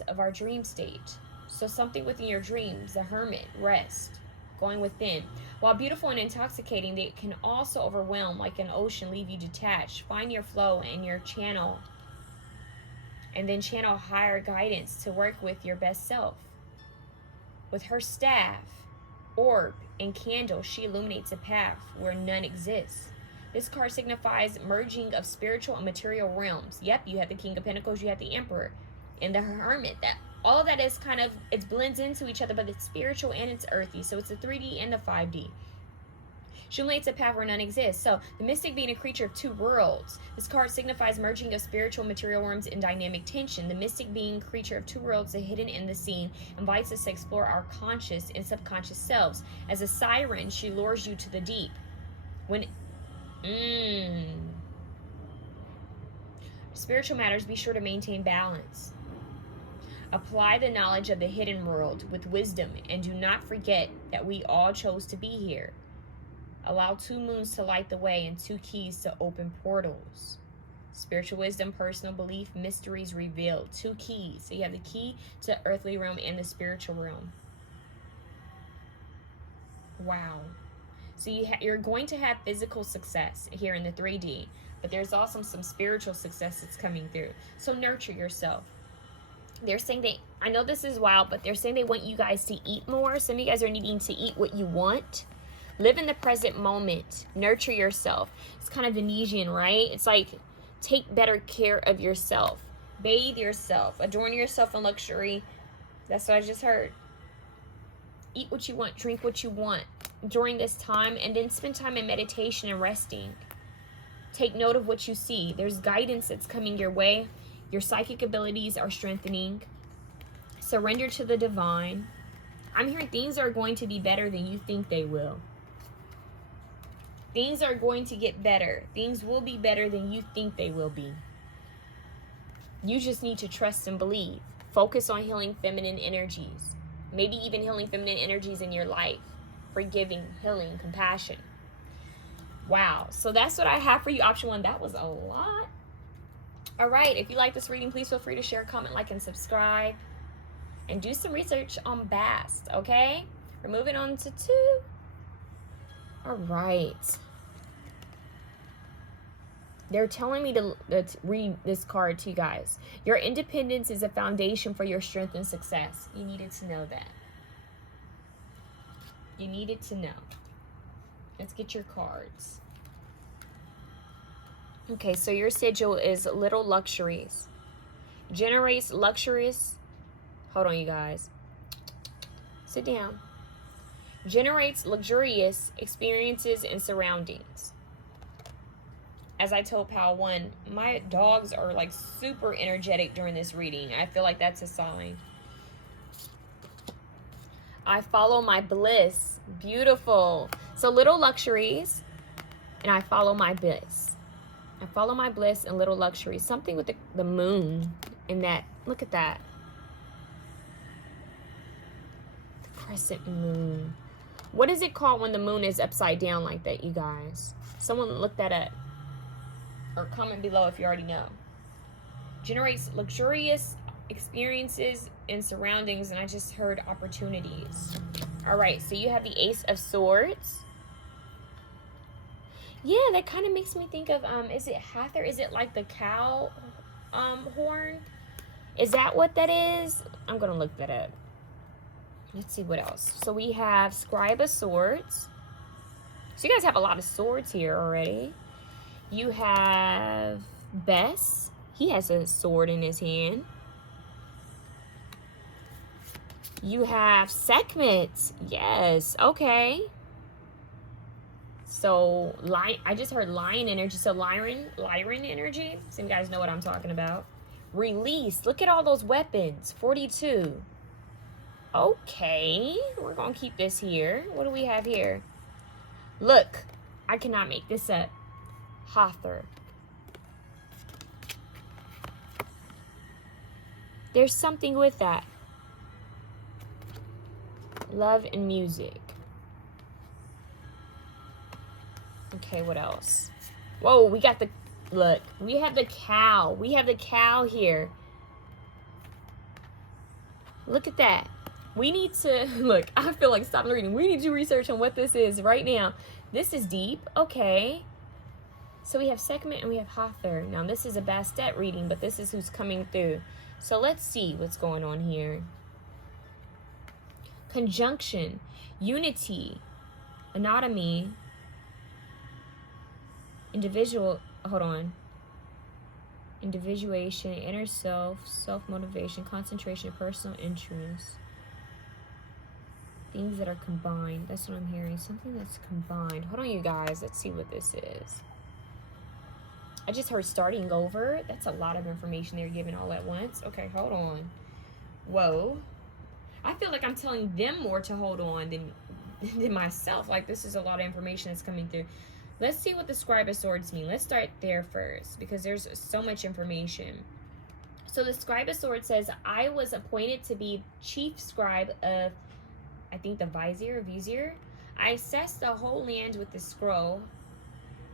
of our dream state. So something within your dreams, the hermit, rest, going within. While beautiful and intoxicating, they can also overwhelm like an ocean, leave you detached. Find your flow and your channel. And then channel higher guidance to work with your best self. With her staff, orb, and candle, she illuminates a path where none exists. This card signifies merging of spiritual and material realms. Yep, you have the King of Pentacles, you have the Emperor, and the Hermit. That all of that is kind of, it blends into each other, but it's spiritual and it's earthy. So it's the 3D and the 5D. She illuminates a path where none exists. So the mystic being a creature of 2 worlds. This card signifies merging of spiritual and material realms in dynamic tension. The mystic being creature of 2 worlds, the hidden and the seen, invites us to explore our conscious and subconscious selves. As a siren, she lures you to the deep. When spiritual matters, be sure to maintain balance. Apply the knowledge of the hidden world with wisdom, and do not forget that we all chose to be here. Allow 2 moons to light the way and 2 keys to open portals. Spiritual wisdom, personal belief, mysteries revealed. 2 keys. So you have the key to the earthly realm and the spiritual realm. Wow. So you're going to have physical success here in the 3D, but there's also some spiritual success that's coming through. So nurture yourself. They're saying I know this is wild, but they're saying they want you guys to eat more. Some of you guys are needing to eat what you want. Live in the present moment. Nurture yourself. It's kind of Venetian, right? It's like, take better care of yourself. Bathe yourself. Adorn yourself in luxury. That's what I just heard. Eat what you want. Drink what you want during this time. And then spend time in meditation and resting. Take note of what you see. There's guidance that's coming your way. Your psychic abilities are strengthening. Surrender to the divine. I'm hearing things are going to be better than you think they will. Things are going to get better. Things will be better than you think they will be. You just need to trust and believe. Focus on healing feminine energies. Maybe even healing feminine energies in your life. Forgiving, healing, compassion. Wow. So that's what I have for you. Option 1. That was a lot. All right. If you like this reading, please feel free to share, comment, like, and subscribe. And do some research on Bastet, okay? We're moving on to 2. All right. They're telling me to read this card to you guys. Your independence is a foundation for your strength and success. You needed to know that. You needed to know. Let's get your cards. Okay, so your sigil is little luxuries. Generates luxurious. Hold on, you guys. Sit down. Generates luxurious experiences and surroundings. As I told Pal 1, my dogs are like super energetic during this reading. I feel like that's a sign. I follow my bliss. Beautiful. So little luxuries, and I follow my bliss. I follow my bliss and little luxuries. Something with the moon in that. Look at that. The crescent moon. What is it called when the moon is upside down like that, you guys? Someone look that up. Or comment below if you already know. Generates luxurious experiences and surroundings, and I just heard opportunities. All right, so you have the Ace of Swords. Yeah, that kind of makes me think of, is it Hathor? Is it like the cow horn? Is that what that is? I'm going to look that up. Let's see what else. So we have Scribe of Swords. So you guys have a lot of swords here already. You have Bess. He has a sword in his hand. You have Sekhmet. Yes, okay. So, I just heard lion energy. So, Lyran energy. Some guys know what I'm talking about. Release. Look at all those weapons. 42. Okay. We're going to keep this here. What do we have here? Look. I cannot make this up. Hathor. There's something with that. Love and music. Okay, what else? Whoa, we got the... Look, we have the cow. We have the cow here. Look at that. We need to... Look, I feel like stop reading. We need to do research on what this is right now. This is deep. Okay. So we have Sekhmet and we have Hathor. Now, this is a Bastet reading, but this is who's coming through. So let's see what's going on here. Conjunction. Unity. Anatomy. Individuation, inner self, self-motivation, concentration, personal interest. Things that are combined. That's what I'm hearing. Something that's combined. Hold on, you guys. Let's see what this is. I just heard starting over. That's a lot of information they're giving all at once. Okay, hold on. Whoa. I feel like I'm telling them more to hold on than myself. Like, this is a lot of information that's coming through. Let's see what the Scribe of Swords mean. Let's start there first because there's so much information. So the Scribe of Swords says, I was appointed to be chief scribe of, I think, the vizier. I assessed the whole land with the scroll,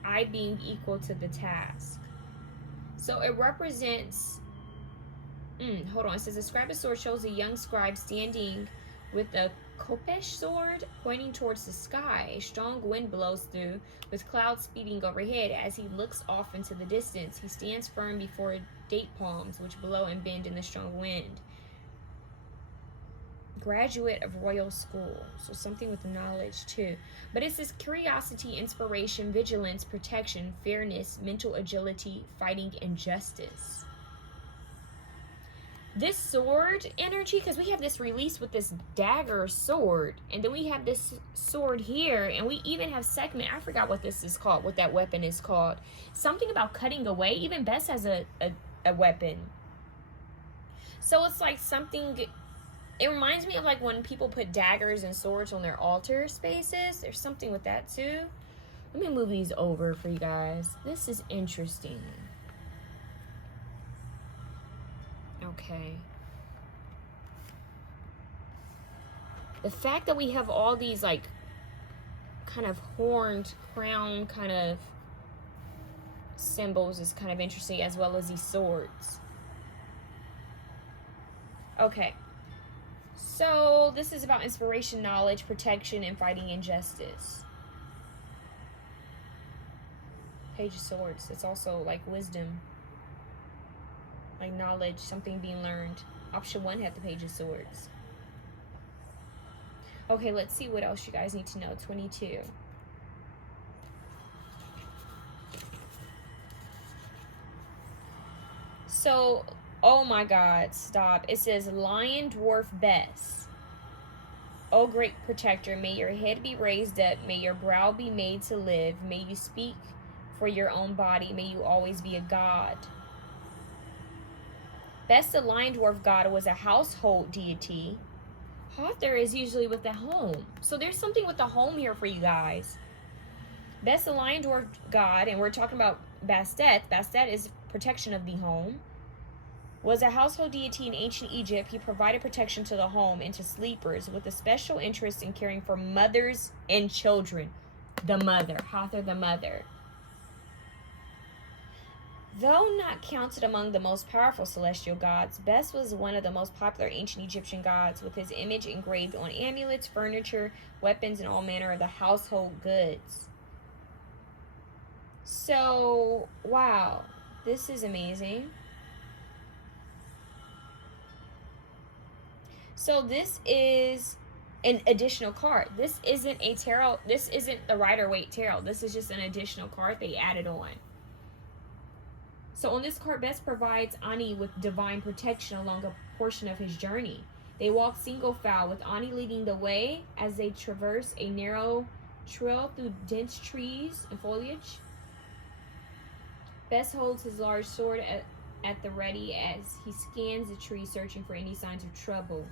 I being equal to the task. So it represents, hold on. It says the Scribe of Swords shows a young scribe standing with a Kopesh sword pointing towards the sky. A strong wind blows through, with clouds speeding overhead. As he looks off into the distance, he stands firm before date palms, which blow and bend in the strong wind. Graduate of royal school, so something with knowledge too. But it says curiosity, inspiration, vigilance, protection, fairness, mental agility, fighting injustice. This sword energy, because we have this release with this dagger sword, and then we have this sword here, and we even have Sekhmet. I forgot what this is called, what that weapon is called. Something about cutting away. Even Bess has a weapon. So it's like something, it reminds me of like when people put daggers and swords on their altar spaces. There's something with that too. Let me move these over for you guys. This is interesting. Okay. The fact that we have all these like kind of horned crown kind of symbols is kind of interesting, as well as these swords. Okay. So this is about inspiration, knowledge, protection, and fighting injustice. Page of Swords. It's also like wisdom. Like knowledge, something being learned. Option 1 had the Page of Swords. Okay, let's see what else you guys need to know. 22. So, oh my God, stop. It says, Lion Dwarf Bess. O great protector, may your head be raised up. May your brow be made to live. May you speak for your own body. May you always be a god. Bess, the lion dwarf god, was a household deity. Hathor is usually with the home. So there's something with the home here for you guys. Bess, the lion dwarf god, and we're talking about Bastet. Bastet is protection of the home. Was a household deity in ancient Egypt. He provided protection to the home and to sleepers with a special interest in caring for mothers and children. The mother. Hathor, the mother. Though not counted among the most powerful celestial gods, Bes was one of the most popular ancient Egyptian gods, with his image engraved on amulets, furniture, weapons, and all manner of the household goods. So, wow, this is amazing. So this is an additional card. This isn't a tarot. This isn't the Rider-Waite tarot. This is just an additional card they added on. So on this card, Bes provides Ani with divine protection along a portion of his journey. They walk single file, with Ani leading the way as they traverse a narrow trail through dense trees and foliage. Bes holds his large sword at the ready as he scans the tree, searching for any signs of trouble.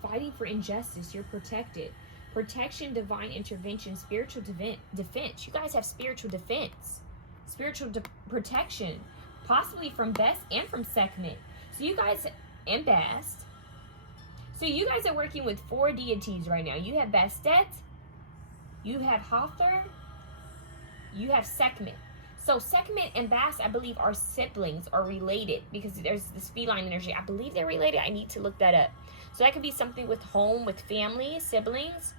Fighting for injustice, you're protected. Protection, divine intervention, spiritual defense. You guys have spiritual defense. Spiritual protection, possibly from Bes and from Sekhmet. So you guys, and Bast. So you guys are working with 4 deities right now. You have Bastet, you have Hathor, you have Sekhmet. So Sekhmet and Bast, I believe, are siblings or related, because there's this feline energy. I believe they're related. I need to look that up. So that could be something with home, with family, siblings.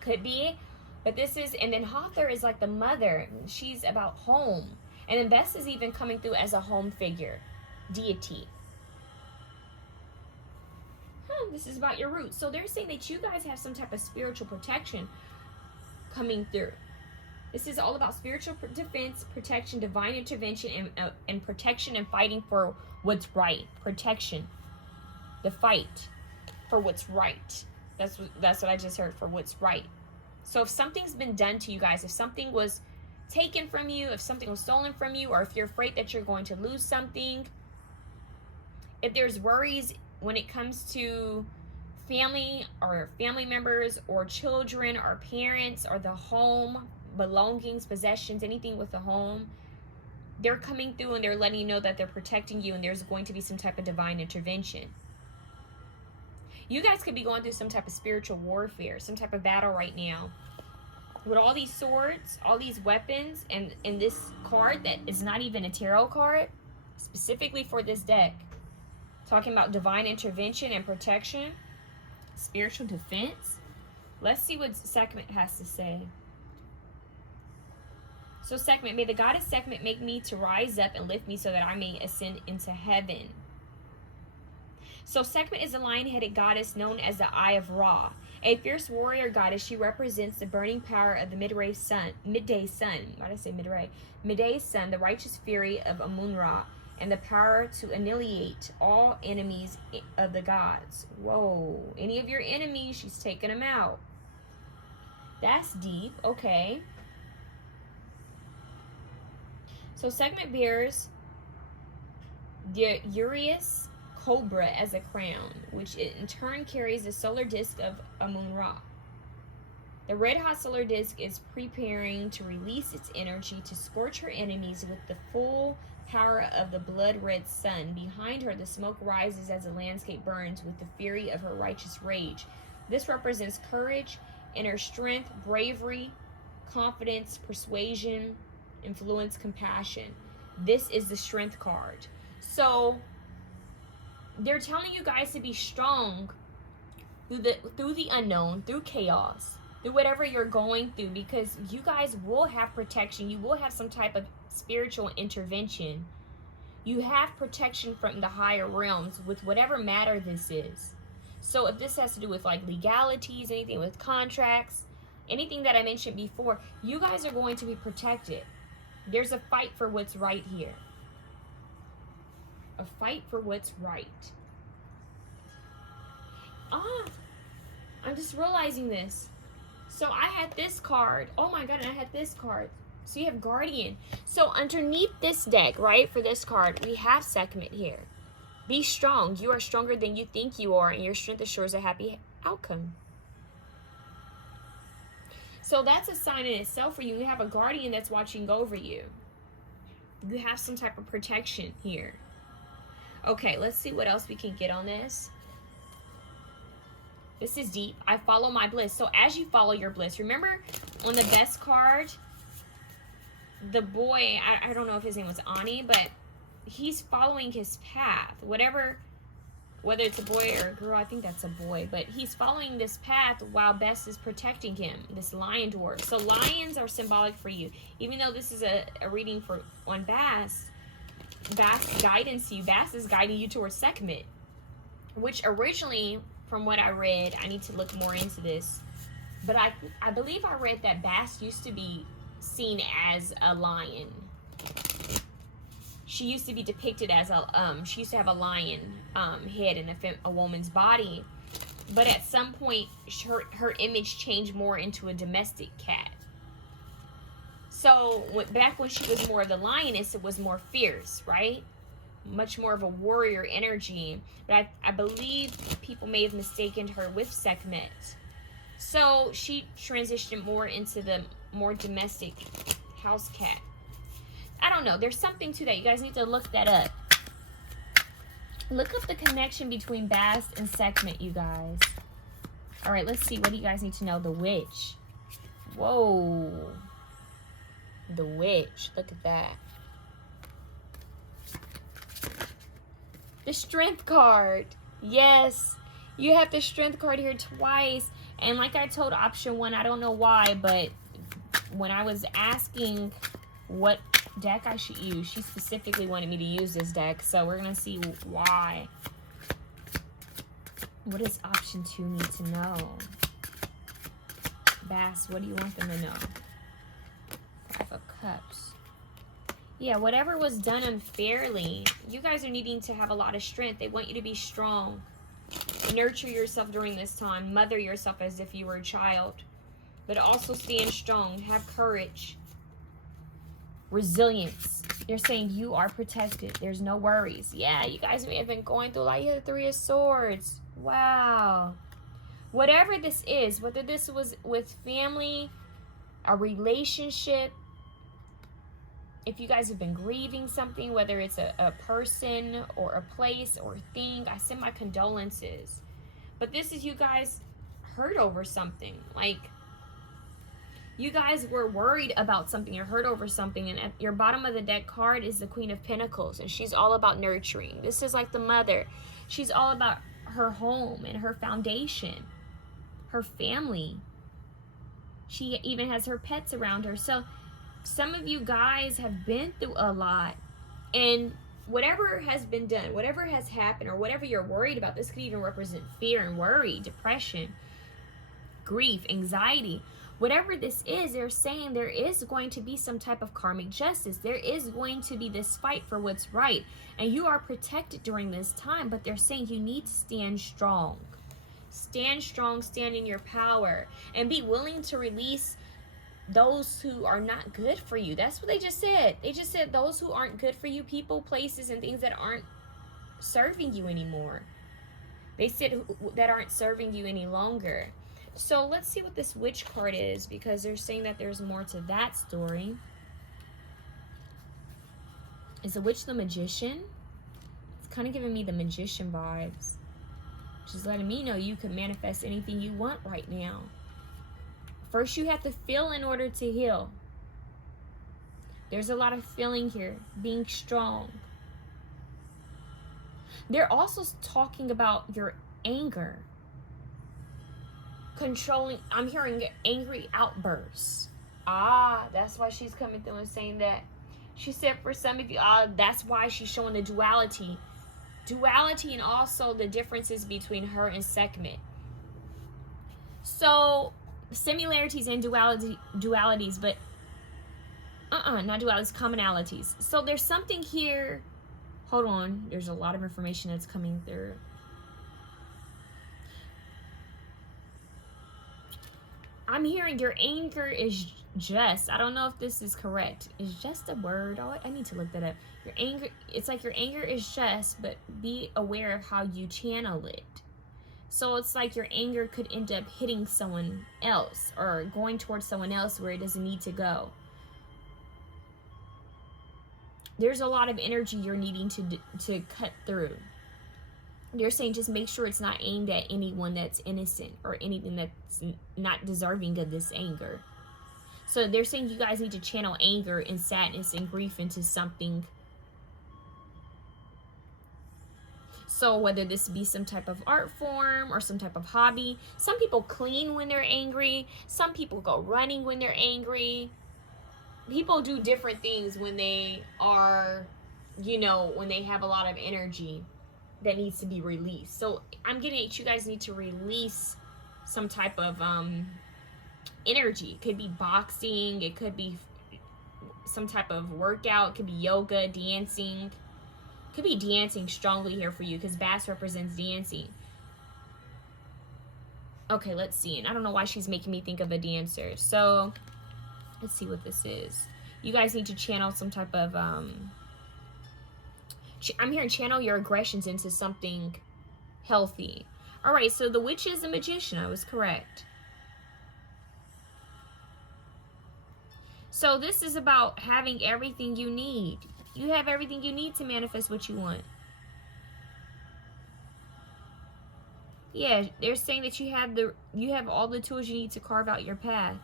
Could be. But this is, and then Hathor is like the mother. She's about home. And then Best is even coming through as a home figure, deity. This is about your roots. So they're saying that you guys have some type of spiritual protection coming through. This is all about spiritual defense, protection, divine intervention, and protection and fighting for what's right. Protection. The fight for what's right. That's what I just heard, for what's right. So if something's been done to you guys, if something was taken from you, if something was stolen from you, or if you're afraid that you're going to lose something, if there's worries when it comes to family or family members or children or parents or the home, belongings, possessions, anything with the home, they're coming through and they're letting you know that they're protecting you, and there's going to be some type of divine intervention. You guys could be going through some type of spiritual warfare, some type of battle right now. With all these swords, all these weapons, and in this card that is not even a tarot card, specifically for this deck, talking about divine intervention and protection, spiritual defense. Let's see what Sekhmet has to say. So Sekhmet, may the goddess Sekhmet make me to rise up and lift me so that I may ascend into heaven. So Sekhmet is a lion-headed goddess known as the Eye of Ra. A fierce warrior goddess, she represents the burning power of the midday sun. Why did I say midday? Midday sun, the righteous fury of Amun-Ra, and the power to annihilate all enemies of the gods. Whoa. Any of your enemies, she's taking them out. That's deep. Okay. So Sekhmet bears the Urias Cobra as a crown, which in turn carries the solar disk of Amun-Ra. The red-hot solar disk is preparing to release its energy to scorch her enemies with the full power of the blood-red sun. Behind her, the smoke rises as the landscape burns with the fury of her righteous rage. This represents courage, inner strength, bravery, confidence, persuasion, influence, compassion. This is the strength card. So they're telling you guys to be strong through the unknown, through chaos, through whatever you're going through, because you guys will have protection. You will have some type of spiritual intervention. You have protection from the higher realms with whatever matter this is. So if this has to do with like legalities, anything with contracts, anything that I mentioned before, you guys are going to be protected. There's a fight for what's right here. A fight for what's right. I'm just realizing this. So I had this card. Oh my god, and I had this card. So you have Guardian. So underneath this deck, right, for this card, we have Sekhmet here. Be strong. You are stronger than you think you are, and your strength assures a happy outcome. So that's a sign in itself for you. You have a guardian that's watching over you. You have some type of protection here. Okay, let's see what else we can get on this. This is deep. I follow my bliss. So as you follow your bliss, remember on the best card, the boy, I don't know if his name was Ani, but he's following his path. Whether it's a boy or a girl, I think that's a boy, but he's following this path while Best is protecting him, this lion dwarf. So lions are symbolic for you. Even though this is a reading on Bast guidance you, Bast is guiding you towards Sekhmet, which originally, from what I read, I need to look more into this, but I believe I read that Bast used to be seen as a lion. She used to be depicted as she used to have a lion head in a woman's body, but at some point her image changed more into a domestic cat. So back when she was more of the lioness, it was more fierce, right? Much more of a warrior energy. But I believe people may have mistaken her with Sekhmet. So she transitioned more into the more domestic house cat. I don't know. There's something to that. You guys need to look that up. Look up the connection between Bast and Sekhmet, you guys. All right, let's see. What do you guys need to know? The witch. Whoa. The witch. Look at that. The strength card. Yes. You have the strength card here twice. And like I told option 1, I don't know why, but when I was asking what deck I should use, she specifically wanted me to use this deck, so we're gonna see why. What does option 2 need to know? Bass, what do you want them to know? 5 of Cups. Yeah, whatever was done unfairly, you guys are needing to have a lot of strength. They want you to be strong. Nurture yourself during this time. Mother yourself as if you were a child, but also stand strong. Have courage. Resilience. They're saying you are protected. There's no worries. Yeah, you guys may have been going through like the 3 of Swords. Wow. Whatever this is, whether this was with family, a relationship, if you guys have been grieving something, whether it's a person or a place or a thing, I send my condolences. But this is you guys hurt over something. Like, you guys were worried about something or hurt over something, and at your bottom of the deck card is the Queen of Pentacles, and she's all about nurturing. This is like the mother. She's all about her home and her foundation, her family. She even has her pets around her. So some of you guys have been through a lot, and whatever has been done, whatever has happened, or whatever you're worried about, this could even represent fear and worry, depression, grief, anxiety. Whatever this is, they're saying there is going to be some type of karmic justice. There is going to be this fight for what's right. And you are protected during this time, but they're saying you need to stand strong. Stand strong, stand in your power, and be willing to release those who are not good for you. That's what they just said. They just said those who aren't good for you, people, places, and things that aren't serving you anymore. They said that aren't serving you any longer. So let's see what this witch card is, because they're saying that there's more to that story. Is the witch the magician? It's kind of giving me the magician vibes. She's letting me know you can manifest anything you want right now. First, you have to feel in order to heal. There's a lot of feeling here, being strong. They're also talking about your anger. Controlling, I'm hearing angry outbursts. Ah, that's why she's coming through and saying that. She said for some of you, that's why she's showing the duality. Duality, and also the differences between her and Sekhmet. So, similarities and dualities, but not dualities, commonalities. So there's something here. Hold on, there's a lot of information that's coming through. I'm hearing your anger is just. I don't know if this is correct. Is just a word? Oh, I need to look that up. Your anger, it's like your anger is just, but be aware of how you channel it. So it's like your anger could end up hitting someone else or going towards someone else where it doesn't need to go. There's a lot of energy you're needing to cut through. They're saying just make sure it's not aimed at anyone that's innocent or anything that's not deserving of this anger. So they're saying you guys need to channel anger and sadness and grief into something. So whether this be some type of art form or some type of hobby. Some people clean when they're angry. Some people go running when they're angry. People do different things when they are, you know, when they have a lot of energy that needs to be released. So I'm getting it, you guys need to release some type of energy. It could be boxing, it could be some type of workout, it could be yoga, dancing. It could be dancing strongly here for you, because bass represents dancing. Okay, let's see. And I don't know why she's making me think of a dancer. So let's see what this is. You guys need to channel some type of I'm hearing channel your aggressions into something healthy. All right, so the witch is a magician. I was correct. So this is about having everything you need. You have everything you need to manifest what you want. Yeah, they're saying that you have all the tools you need to carve out your path.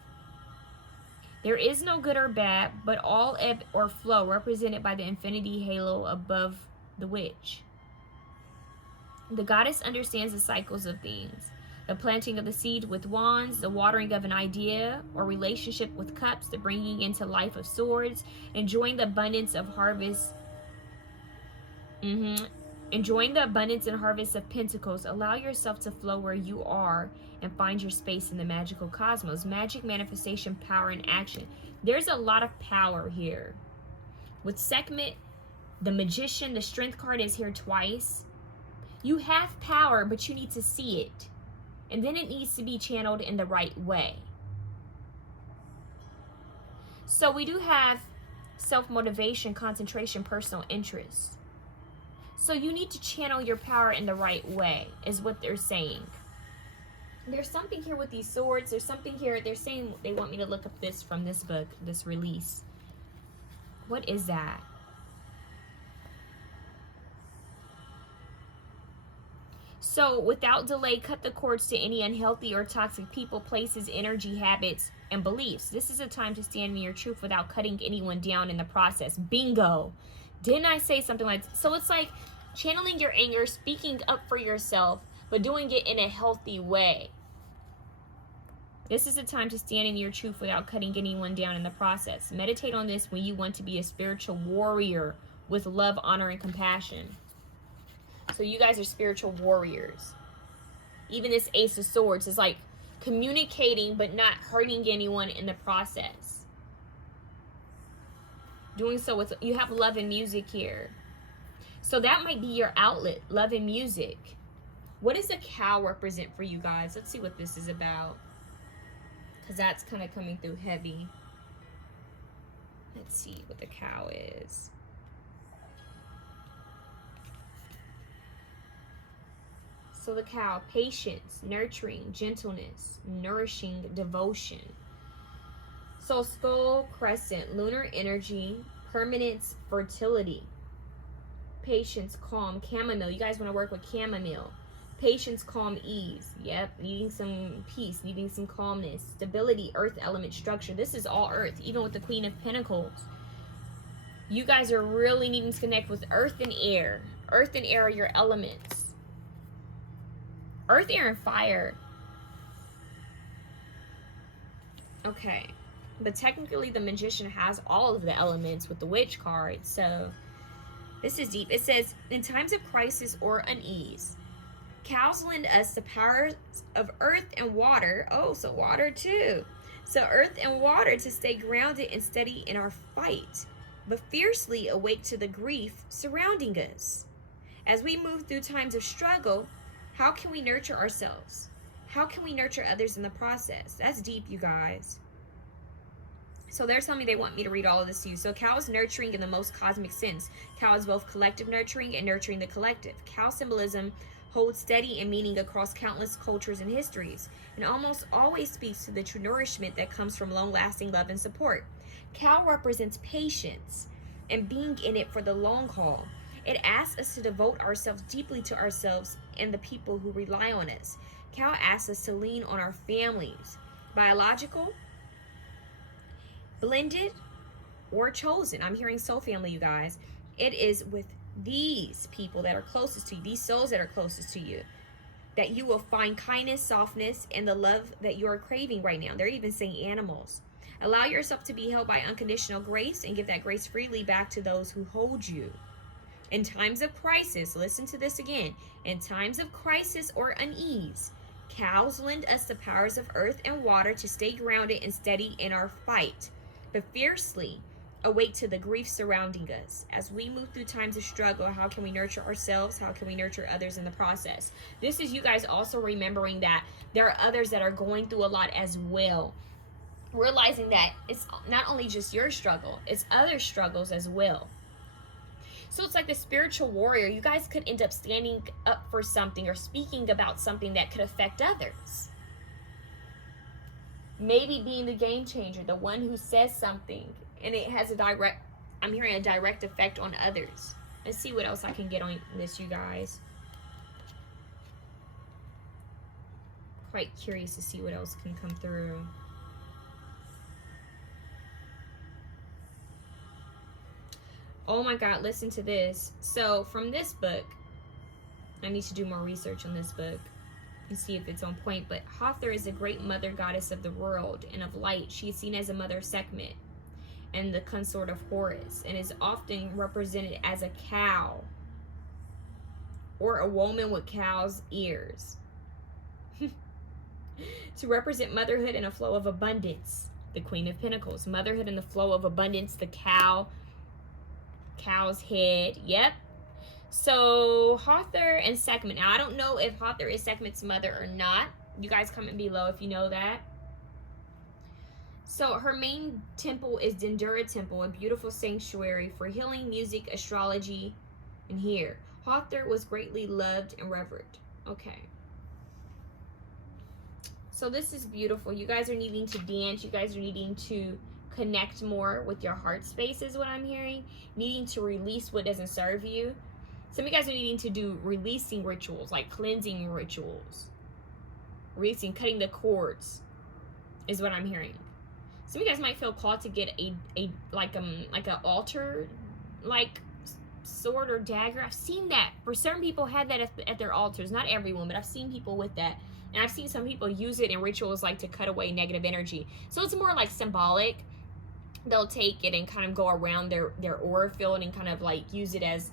There is no good or bad, but all ebb or flow, represented by the infinity halo above the witch. The goddess understands the cycles of things. The planting of the seed with wands, the watering of an idea or relationship with cups, the bringing into life of swords, enjoying the abundance of harvest. Enjoying the abundance and harvest of pentacles. Allow yourself to flow where you are and find your space in the magical cosmos. Magic, manifestation, power, and action. There's a lot of power here. With Sekhmet, the magician, the strength card is here twice. You have power, but you need to see it. And then it needs to be channeled in the right way. So we do have self-motivation, concentration, personal interest. So you need to channel your power in the right way, is what they're saying. There's something here with these swords. There's something here. They're saying they want me to look up this from this book, this release. What is that? So without delay, cut the cords to any unhealthy or toxic people, places, energy, habits, and beliefs. This is a time to stand in your truth without cutting anyone down in the process. Bingo. Didn't I say something like that? So it's like channeling your anger, speaking up for yourself, but doing it in a healthy way. This is a time to stand in your truth without cutting anyone down in the process. Meditate on this when you want to be a spiritual warrior with love, honor, and compassion. So you guys are spiritual warriors. Even this Ace of Swords is like communicating but not hurting anyone in the process. Doing so with, you have love and music here. So that might be your outlet, love and music. What does the cow represent for you guys? Let's see what this is about, because that's kind of coming through heavy. Let's see what the cow is. So the cow, patience, nurturing, gentleness, nourishing, devotion. So skull, crescent, lunar energy, permanence, fertility. Patience, calm, chamomile. You guys want to work with chamomile. Patience, calm, ease. Yep, needing some peace, needing some calmness. Stability, earth element, structure. This is all earth, even with the Queen of Pentacles. You guys are really needing to connect with earth and air. Earth and air are your elements. Earth, air, and fire. Okay. But technically the magician has all of the elements with the witch card. So this is deep. It says, in times of crisis or unease, cows lend us the powers of earth and water. Oh, so water too. So earth and water to stay grounded and steady in our fight, but fiercely awake to the grief surrounding us. As we move through times of struggle, how can we nurture ourselves? How can we nurture others in the process? That's deep, you guys. So they're telling me they want me to read all of this to you. So cow is nurturing in the most cosmic sense. Cow is both collective nurturing and nurturing the collective. Cow symbolism holds steady in meaning across countless cultures and histories, and almost always speaks to the true nourishment that comes from long-lasting love and support. Cow represents patience and being in it for the long haul. It asks us to devote ourselves deeply to ourselves and the people who rely on us. Cow asks us to lean on our families, biological blended or chosen. I'm hearing soul family, you guys. It is with these people that are closest to you, these souls that are closest to you, that you will find kindness, softness, and the love that you are craving right now. They're even saying animals. Allow yourself to be held by unconditional grace and give that grace freely back to those who hold you. In times of crisis, listen to this again. In times of crisis or unease, cows lend us the powers of earth and water to stay grounded and steady in our fight, but fiercely awake to the grief surrounding us. As we move through times of struggle, how can we nurture ourselves? How can we nurture others in the process? This is you guys also remembering that there are others that are going through a lot as well. Realizing that it's not only just your struggle, it's other struggles as well. So it's like the spiritual warrior. You guys could end up standing up for something or speaking about something that could affect others. Maybe being the game changer, the one who says something and it has I'm hearing a direct effect on others. Let's see what else I can get on this, you guys. Quite curious to see what else can come through. Oh my God, listen to this. So from this book, I need to do more research on this book and see if it's on point. But Hathor is a great mother goddess of the world and of light. She is seen as a mother of Sekhmet and the consort of Horus, and is often represented as a cow or a woman with cow's ears to represent motherhood and a flow of abundance. The Queen of Pentacles, motherhood and the flow of abundance. The cow's head. Yep. So Hathor and Sekhmet. Now I don't know if Hathor is Sekhmet's mother or not. You guys comment below if you know that. So her main temple is Dendura Temple, a beautiful sanctuary for healing, music, astrology, and here. Hathor was greatly loved and revered. Okay. So this is beautiful. You guys are needing to dance. You guys are needing to connect more with your heart space is what I'm hearing. Needing to release what doesn't serve you. Some of you guys are needing to do releasing rituals, like cleansing rituals. Releasing, cutting the cords is what I'm hearing. Some of you guys might feel called to get a like an altar, like sword or dagger. I've seen that. For certain people had that at their altars. Not everyone, but I've seen people with that. And I've seen some people use it in rituals like to cut away negative energy. So it's more like symbolic. They'll take it and kind of go around their aura field and kind of like use it as,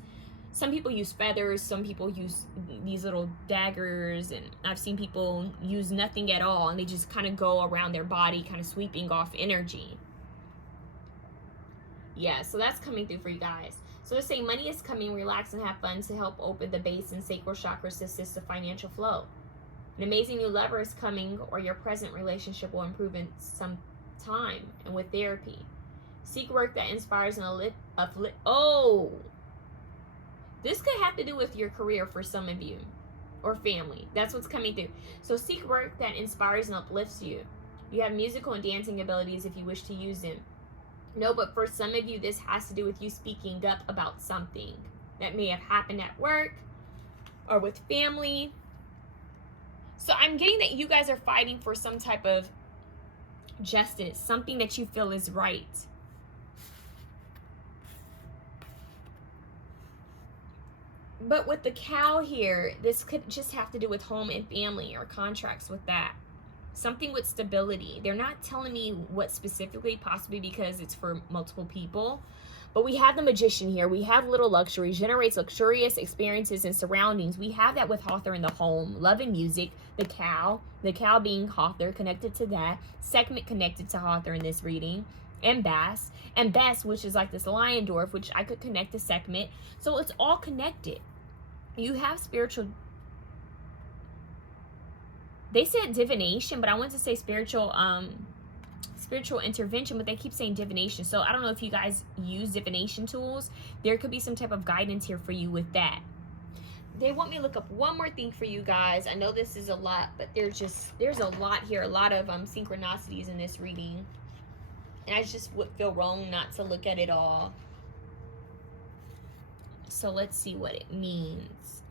some people use feathers, some people use these little daggers, and I've seen people use nothing at all and they just kind of go around their body, kind of sweeping off energy. Yeah, so that's coming through for you guys. So they're saying money is coming, relax and have fun to help open the base and sacral chakras to assist the financial flow. An amazing new lover is coming, or your present relationship will improve in some time and with therapy. Seek work that inspires and uplift. Oh! This could have to do with your career for some of you, or family. That's what's coming through. So seek work that inspires and uplifts you. You have musical and dancing abilities if you wish to use them. No, but for some of you, this has to do with you speaking up about something that may have happened at work or with family. So I'm getting that you guys are fighting for some type of justice, something that you feel is right. But with the cow here, this could just have to do with home and family or contracts with that. Something with stability. They're not telling me what specifically, possibly because it's for multiple people. But we have the Magician here. We have little luxury, generates luxurious experiences and surroundings. We have that with Hathor in the home, love and music, the cow being Hathor, connected to that. Sekhmet connected to Hathor in this reading. And Best, which is like this lion dwarf, which I could connect to Sekhmet. So it's all connected. You have spiritual, they said divination, but I want to say spiritual intervention, but they keep saying divination. So I don't know if you guys use divination tools. There could be some type of guidance here for you with that. They want me to look up one more thing for you guys. I know this is a lot, but there's a lot here, a lot of synchronicities in this reading. And I just would feel wrong not to look at it all. So let's see what it means.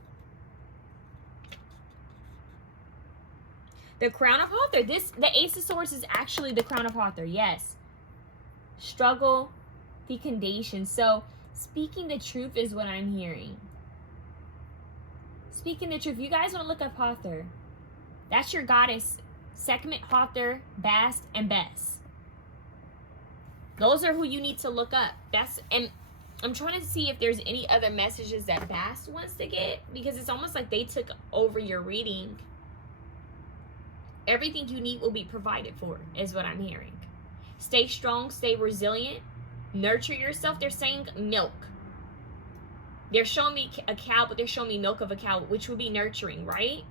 The Crown of Hathor. The Ace of Swords is actually the Crown of Hathor. Yes. struggle, fecundation. So speaking the truth is what I'm hearing. Speaking the truth. You guys want to look up Hathor. That's your goddess. Sekhmet, Hathor, Bast, and Bess. Those are who you need to look up. And I'm trying to see if there's any other messages that Bast wants to get, because it's almost like they took over your reading. Everything you need will be provided for, is what I'm hearing. Stay strong, stay resilient, nurture yourself. They're saying milk. They're showing me a cow, but they're showing me milk of a cow, which would be nurturing, right?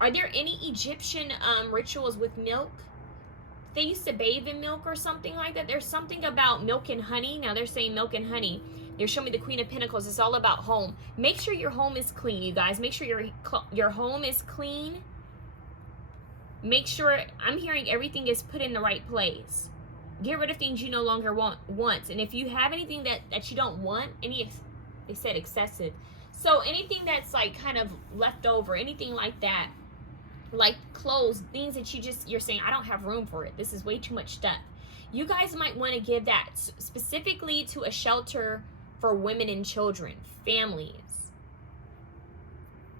Are there any Egyptian rituals with milk? They used to bathe in milk or something like that. There's something about milk and honey. Now they're saying milk and honey. They're showing me the Queen of Pentacles. It's all about home. Make sure your home is clean, you guys. Make sure your home is clean. Make sure, I'm hearing everything is put in the right place. Get rid of things you no longer want. And if you have anything that you don't want, they said excessive. So anything that's like kind of left over, anything like that, like clothes, things that you're saying, I don't have room for it. This is way too much stuff. You guys might want to give that specifically to a shelter for women and children, families.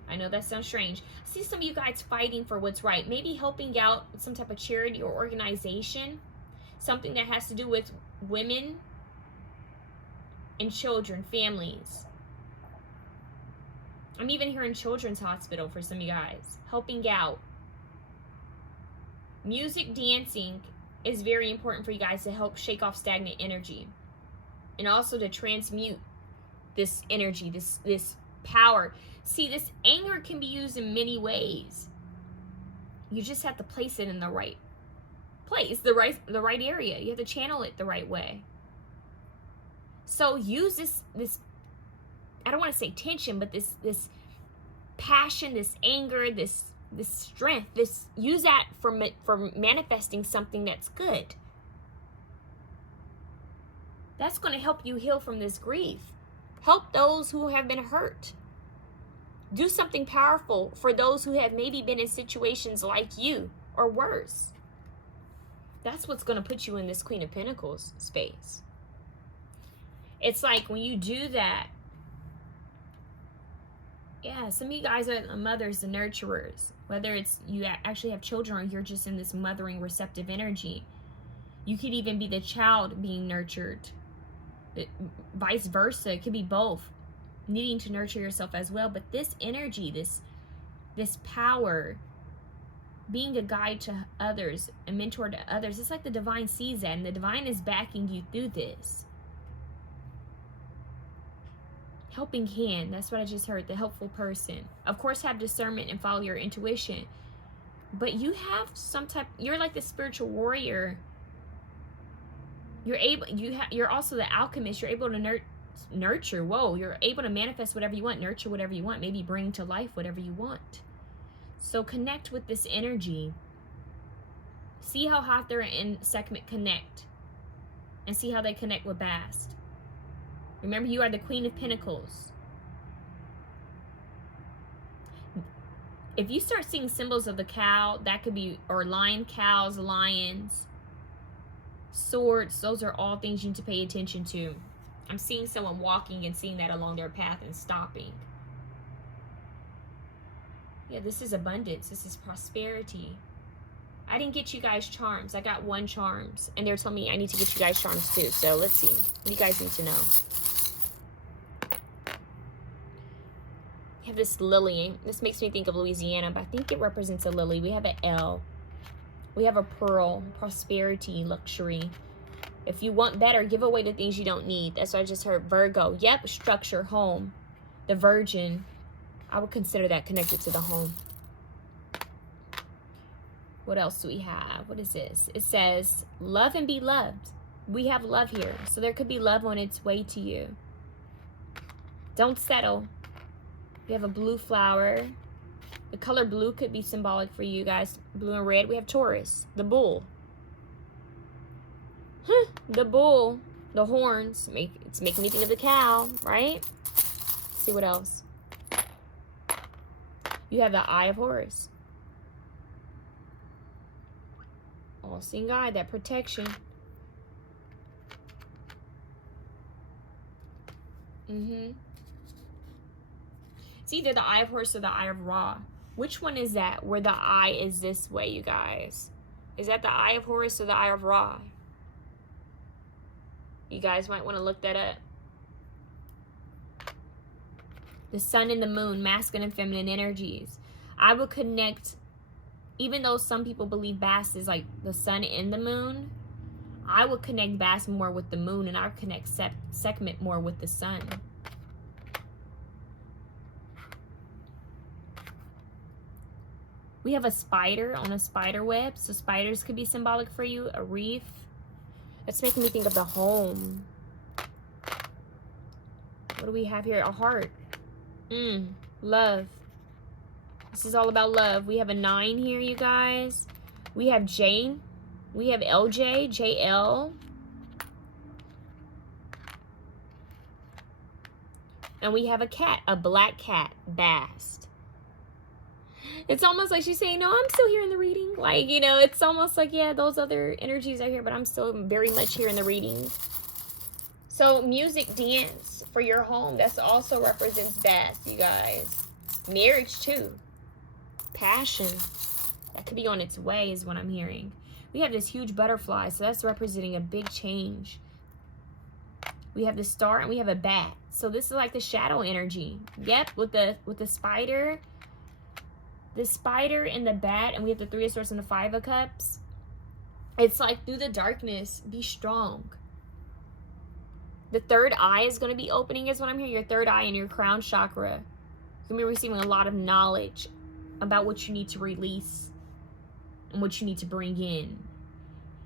I know that sounds strange. I see some of you guys fighting for what's right. Maybe helping out some type of charity or organization. Something that has to do with women and children, families. I'm even hearing children's hospital for some of you guys. Helping out. Music, dancing is very important for you guys to help shake off stagnant energy. And also to transmute this energy, this power. See, this anger can be used in many ways. You just have to place it in the right place, the right area. You have to channel it the right way. So use this I don't want to say tension, but this passion, this anger, this strength, use that for manifesting something that's good. That's going to help you heal from this grief. Help those who have been hurt. Do something powerful for those who have maybe been in situations like you or worse. That's what's going to put you in this Queen of Pentacles space. It's like when you do that, yeah, some of you guys are mothers and nurturers. Whether it's you actually have children or you're just in this mothering receptive energy. You could even be the child being nurtured. Vice versa. It could be both. Needing to nurture yourself as well. But this energy, this power, being a guide to others, a mentor to others, it's like the divine sees that, and the divine is backing you through this. Helping hand, that's what I just heard, the helpful person. Of course, have discernment and follow your intuition. But you have you're like the spiritual warrior. You're also the alchemist. You're able to nurture. Whoa, you're able to manifest whatever you want, nurture whatever you want, maybe bring to life whatever you want. So connect with this energy. See how Hathor and Sekhmet connect. And see how they connect with Bast. Remember, you are the Queen of Pentacles. If you start seeing symbols of the cow, that could be, or lion, cows, lions, swords, those are all things you need to pay attention to. I'm seeing someone walking and seeing that along their path and stopping. Yeah, this is abundance. This is prosperity. I didn't get you guys charms. I got 1 charms. And they're telling me I need to get you guys charms too. So let's see. What do you guys need to know? We have this lily. This makes me think of Louisiana, but I think it represents a lily. We have an L. We have a pearl. Prosperity, luxury. If you want better, give away the things you don't need. That's what I just heard. Virgo. Yep, structure, home. The Virgin. I would consider that connected to the home. What else do we have? What is this? It says, love and be loved. We have love here. So there could be love on its way to you. Don't settle. We have a blue flower. The color blue could be symbolic for you guys. Blue and red. We have Taurus. The bull. The bull. The horns. It's making me think of the cow, right? Let's see what else. You have the Eye of Horus. All-seeing eye, that protection. It's either the Eye of Horus or the Eye of Ra. Which one is that where the eye is this way, you guys? Is that the Eye of Horus or the Eye of Ra? You guys might want to look that up. The sun and the moon, masculine and feminine energies. I would connect, even though some people believe Bastet is like the sun and the moon, I would connect Bastet more with the moon, and I would connect Sekhmet more with the sun. We have a spider on a spider web, so spiders could be symbolic for you. A reef. That's making me think of the home. What do we have here? A heart. Love. This is all about love. We have a 9 here, you guys. We have Jane. We have LJ, JL. And we have a cat, a black cat, Bastet. It's almost like she's saying, no, I'm still here in the reading. Like, you know, it's almost like, yeah, those other energies are here, but I'm still very much here in the reading. So music, dance for your home, that's also represents Bastet, you guys. Marriage too. Passion. That could be on its way is what I'm hearing. We have this huge butterfly, so that's representing a big change. We have the star and we have a bat. So this is like the shadow energy. Yep, with the spider. The spider and the bat, and we have the 3 of Swords and the 5 of Cups. It's like through the darkness, be strong. The third eye is going to be opening is what I'm hearing. Your third eye and your crown chakra. You're going to be receiving a lot of knowledge about what you need to release and what you need to bring in.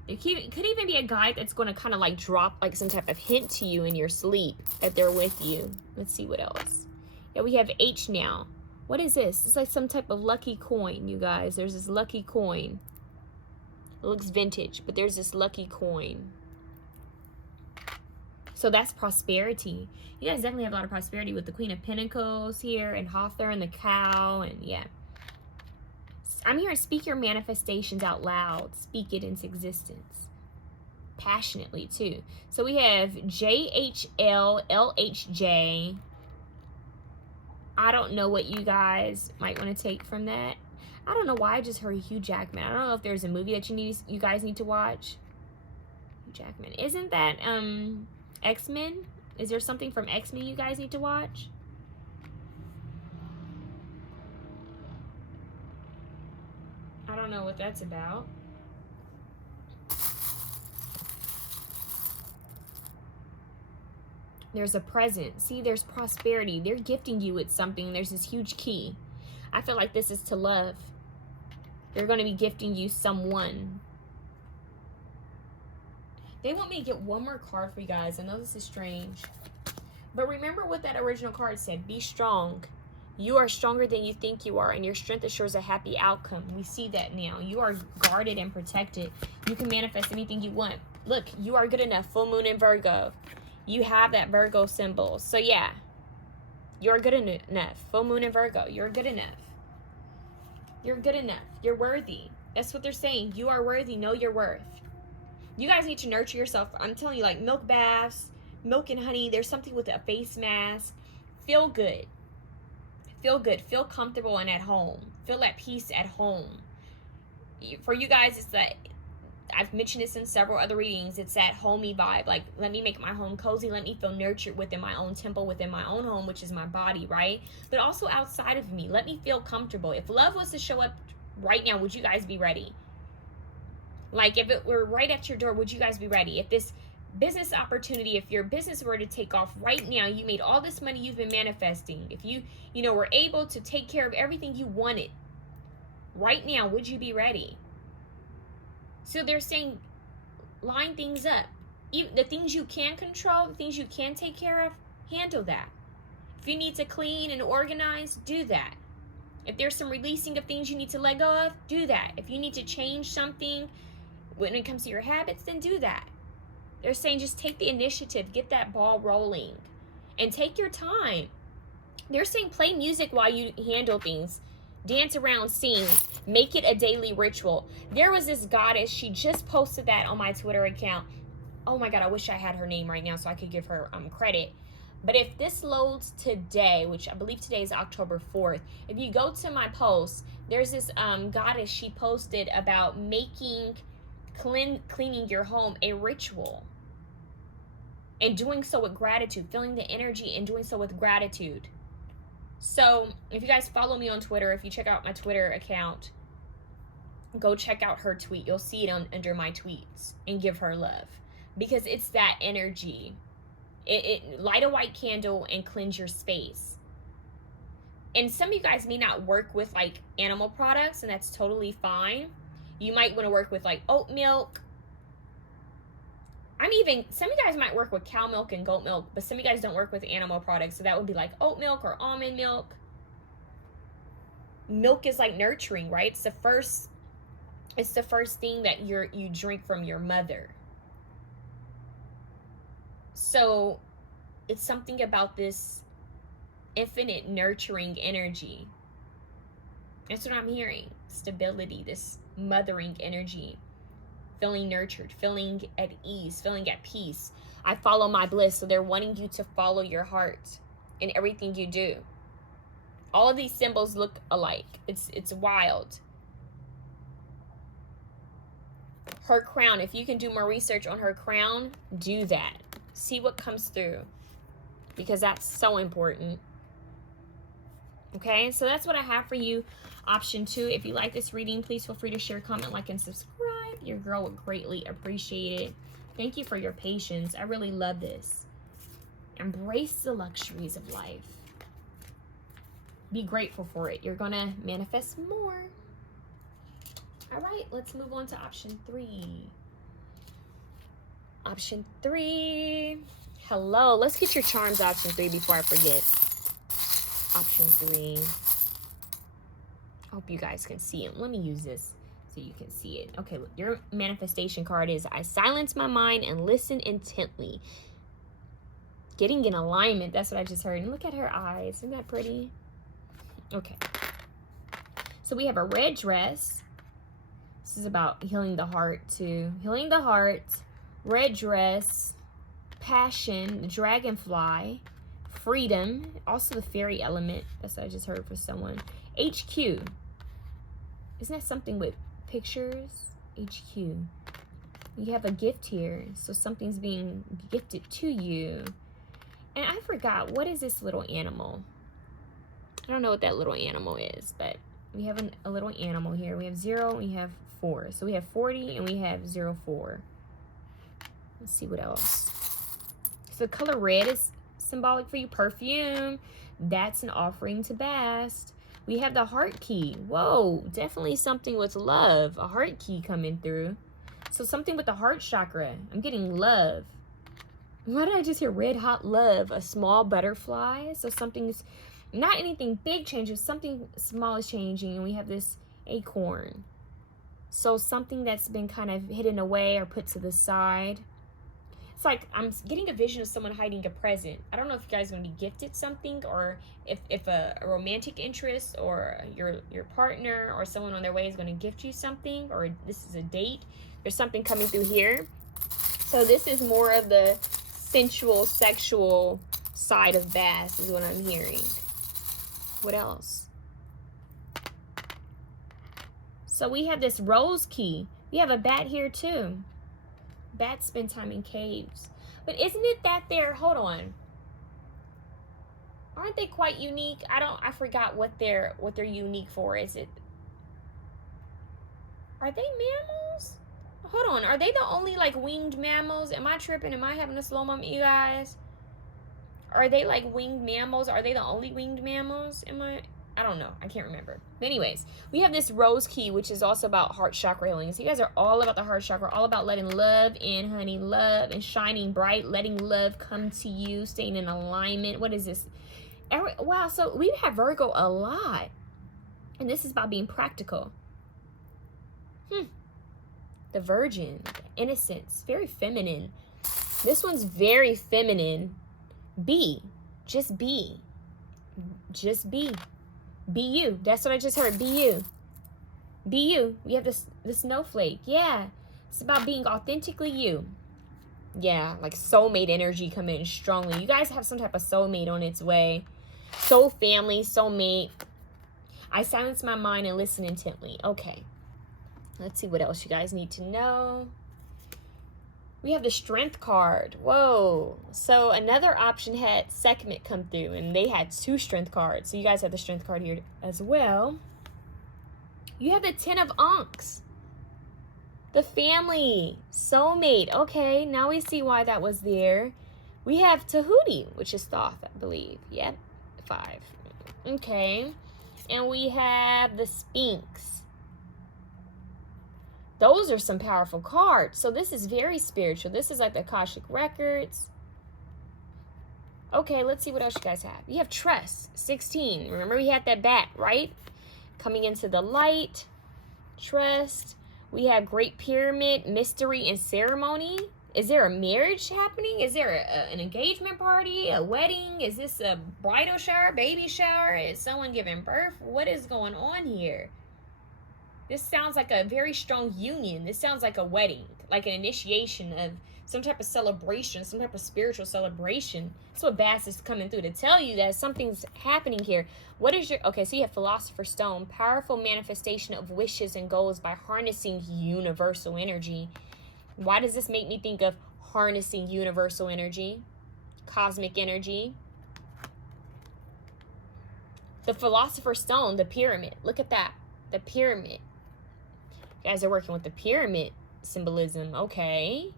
It could even be a guide that's going to kind of like drop like some type of hint to you in your sleep that they're with you. Let's see what else. Yeah, we have H now. What is this? It's like some type of lucky coin, you guys. There's this lucky coin. It looks vintage, but there's this lucky coin. So that's prosperity. You guys definitely have a lot of prosperity with the Queen of Pentacles here and Hawthorne, the cow, and yeah. I'm here to speak your manifestations out loud. Speak it into existence. Passionately, too. So we have JHL, LHJ. I don't know what you guys might want to take from that. I don't know why I just heard Hugh Jackman. I don't know if there's a movie that you guys need to watch. Hugh Jackman. Isn't that X-Men? Is there something from X-Men you guys need to watch? I don't know what that's about. There's a present. See, there's prosperity. They're gifting you with something. There's this huge key. I feel like this is to love. They're going to be gifting you someone. They want me to get one more card for you guys. I know this is strange. But remember what that original card said. Be strong. You are stronger than you think you are, and your strength assures a happy outcome. We see that now. You are guarded and protected. You can manifest anything you want. Look, you are good enough. Full moon in Virgo. You have that Virgo symbol. So yeah, you're good enough. Full moon in Virgo. You're good enough. You're good enough. You're worthy. That's what they're saying. You are worthy. Know your worth. You guys need to nurture yourself. I'm telling you, like milk baths, milk and honey. There's something with a face mask. Feel good. Feel good. Feel comfortable and at home. Feel at peace at home. For you guys, it's that I've mentioned this in several other readings. It's that homey vibe. Like, let me make my home cozy. Let me feel nurtured within my own temple, within my own home, which is my body, right? But also outside of me. Let me feel comfortable. If love was to show up right now, would you guys be ready? Like, if it were right at your door, would you guys be ready? If this business opportunity, if your business were to take off right now, you made all this money you've been manifesting, if you were able to take care of everything you wanted right now, would you be ready? So they're saying, line things up. Even the things you can control, the things you can take care of, handle that. If you need to clean and organize, do that. If there's some releasing of things you need to let go of, do that. If you need to change something when it comes to your habits, then do that. They're saying just take the initiative, get that ball rolling, and take your time. They're saying play music while you handle things. Dance around, sing, make it a daily ritual. There was this goddess, she just posted that on my Twitter account. Oh my God, I wish I had her name right now so I could give her credit. But if this loads today, which I believe today is October 4th, if you go to my post, there's this goddess, she posted about making cleaning your home a ritual. And doing so with gratitude, feeling the energy and doing so with gratitude. So if you guys follow me on Twitter, if you check out my Twitter account, go check out her tweet. You'll see it under my tweets, and give her love, because it's that energy. It light a white candle and cleanse your space. And some of you guys may not work with like animal products, and that's totally fine. You might want to work with like oat milk. Some of you guys might work with cow milk and goat milk, but some of you guys don't work with animal products. So that would be like oat milk or almond milk. Milk is like nurturing, right? It's the first thing that you drink from your mother. So it's something about this infinite nurturing energy. That's what I'm hearing. Stability, this mothering energy. Feeling nurtured, feeling at ease, feeling at peace. I follow my bliss. So they're wanting you to follow your heart in everything you do. All of these symbols look alike. It's wild. Her crown. If you can do more research on her crown, do that. See what comes through, because that's so important. Okay, so that's what I have for you. Option 2. If you like this reading, please feel free to share, comment, like, and subscribe. Your girl would greatly appreciate it. Thank you for your patience. I really love this. Embrace the luxuries of life. Be grateful for it. You're going to manifest more. All right, let's move on to option 3. Option 3. Hello. Let's get your charms, option 3, before I forget. Option 3. I hope you guys can see them. Let me use this so you can see it. Okay, look, your manifestation card is I silence my mind and listen intently. Getting in alignment. That's what I just heard. And look at her eyes. Isn't that pretty? Okay. So we have a red dress. This is about healing the heart too. Healing the heart. Red dress. Passion. The dragonfly. Freedom. Also the fairy element. That's what I just heard for someone. HQ. Isn't that something with pictures? HQ. You have a gift here. So something's being gifted to you. And I forgot. What is this little animal? I don't know what that little animal is. But we have a little animal here. We have 0 and we have 4. So we have 40 and we have 04. Let's see what else. So the color red is symbolic for you. Perfume. That's an offering to Bastet. We have the heart key. Whoa, definitely something with love. A heart key coming through. So something with the heart chakra. I'm getting love. Why did I just hear red hot love? A small butterfly. So something's not anything big changes. Something small is changing. And we have this acorn. So something that's been kind of hidden away or put to the side. It's like I'm getting a vision of someone hiding a present. I don't know if you guys are going to be gifted something, or if a romantic interest or your partner or someone on their way is going to gift you something, or this is a date. There's something coming through here. So this is more of the sensual, sexual side of Bastet is what I'm hearing. What else? So we have this rose key. We have a bat here too. Bats spend time in caves. But isn't it that they're, hold on, aren't they quite unique? I forgot what they're unique for. Are they mammals? Hold on, are they the only like winged mammals? Am I tripping? Am I having a slow moment, you guys? Are they like winged mammals? Are they the only winged mammals? I don't know. I can't remember. But anyways, we have this rose key, which is also about heart chakra healing. So you guys are all about the heart chakra, all about letting love in, honey. Love and shining bright, letting love come to you, staying in alignment. What is this? Wow, so we have Virgo a lot. And this is about being practical. The virgin, the innocence, very feminine. This one's very feminine. Be. Just be. Just be. Be you. That's what I just heard. Be you. Be you. We have the snowflake. Yeah. It's about being authentically you. Yeah, like soulmate energy come in strongly. You guys have some type of soulmate on its way. Soul family, soulmate. I silence my mind and listen intently. Okay. Let's see what else you guys need to know. We have the Strength card. Whoa. So another option had Sekhmet come through, and they had 2 Strength cards. So you guys have the Strength card here as well. You have the 10 of Ankhs. The family, soulmate. Okay, now we see why that was there. We have Tahuti, which is Thoth, I believe. Yep, 5. Okay, and we have the Sphinx. Those are some powerful cards. So this is very spiritual. This is like the Akashic Records. Okay, let's see what else you guys have. You have Trust, 16. Remember we had that bat, right? Coming into the light, Trust. We have Great Pyramid, Mystery, and Ceremony. Is there a marriage happening? Is there an engagement party, a wedding? Is this a bridal shower, baby shower? Is someone giving birth? What is going on here? This sounds like a very strong union. This sounds like a wedding, like an initiation of some type of celebration, some type of spiritual celebration. That's what Bass is coming through to tell you, that something's happening here. What is your, okay, so you have Philosopher's Stone, powerful manifestation of wishes and goals by harnessing universal energy. Why does this make me think of harnessing universal energy, cosmic energy? The Philosopher's Stone, the pyramid, look at that, the pyramid. You guys are working with the pyramid symbolism, okay.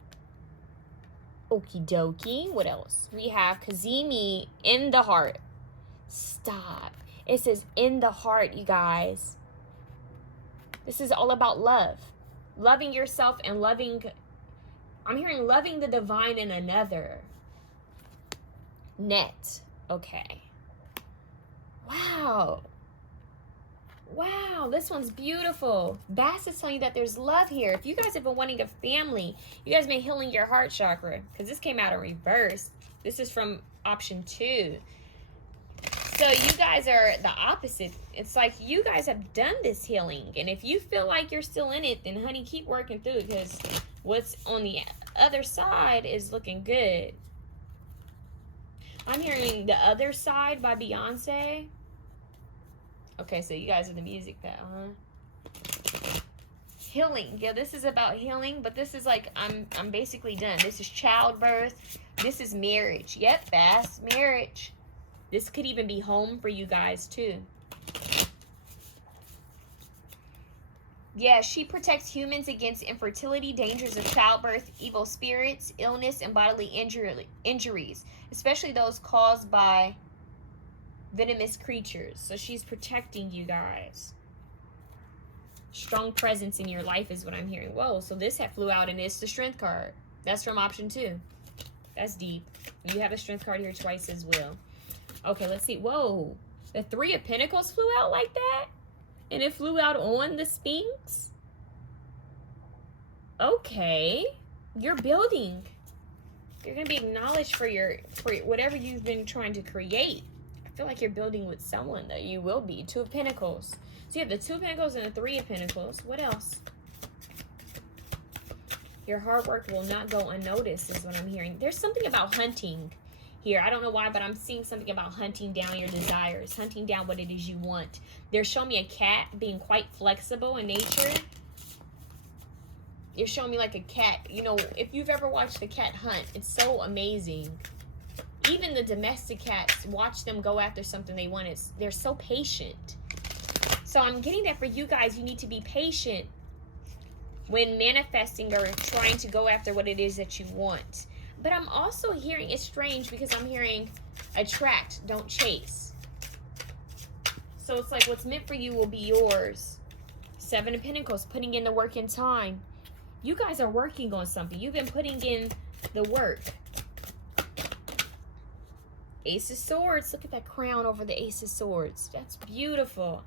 Okie dokie. What else? We have Kazemi in the heart. Stop. It says in the heart, you guys. This is all about love. Loving yourself and loving, I'm hearing loving the divine in another. Net. Okay. Wow. Wow, this one's beautiful. Bass is telling you that there's love here. If you guys have been wanting a family, you guys have been healing your heart chakra, because this came out in reverse. This is from option 2. So you guys are the opposite. It's like you guys have done this healing. And if you feel like you're still in it, then honey, keep working through it, because what's on the other side is looking good. I'm hearing The Other Side by Beyonce. Okay, so you guys are the music pet, huh? Healing. Yeah, this is about healing, but this is like, I'm basically done. This is childbirth. This is marriage. Yep, Bass, marriage. This could even be home for you guys, too. Yeah, she protects humans against infertility, dangers of childbirth, evil spirits, illness, and bodily injuries, especially those caused by venomous creatures. So she's protecting you guys. Strong presence in your life is what I'm hearing. Whoa, so this flew out, and it's the Strength card. That's from option 2. That's deep. You have a Strength card here twice as well. Okay, let's see. Whoa, the 3 of Pentacles flew out like that? And it flew out on the Sphinx? Okay. You're building. You're going to be acknowledged for whatever you've been trying to create. I feel like you're building with someone, that you will be. 2 of Pentacles. So you have the 2 of Pentacles and the 3 of Pentacles. What else? Your hard work will not go unnoticed is what I'm hearing. There's something about hunting here. I don't know why, but I'm seeing something about hunting down your desires, hunting down what it is you want. They're showing me a cat being quite flexible in nature. You're showing me like a cat. You know, if you've ever watched the cat hunt, it's so amazing. Even the domestic cats, watch them go after something they want. They're so patient. So I'm getting that for you guys, you need to be patient when manifesting or trying to go after what it is that you want. But I'm also hearing, it's strange because I'm hearing attract, don't chase. So it's like what's meant for you will be yours. 7 of Pentacles, putting in the work and time. You guys are working on something. You've been putting in the work. Ace of Swords. Look at that crown over the Ace of Swords. That's beautiful.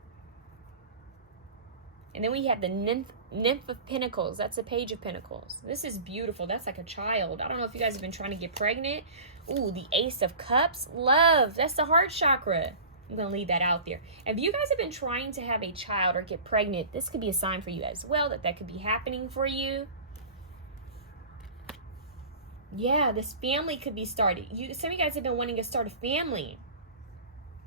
And then we have the Nymph of Pentacles. That's a Page of Pentacles. This is beautiful. That's like a child. I don't know if you guys have been trying to get pregnant. Ooh, the Ace of Cups. Love. That's the heart chakra. I'm going to leave that out there. If you guys have been trying to have a child or get pregnant, this could be a sign for you as well that could be happening for you. Yeah, this family could be started. Some of you guys have been wanting to start a family.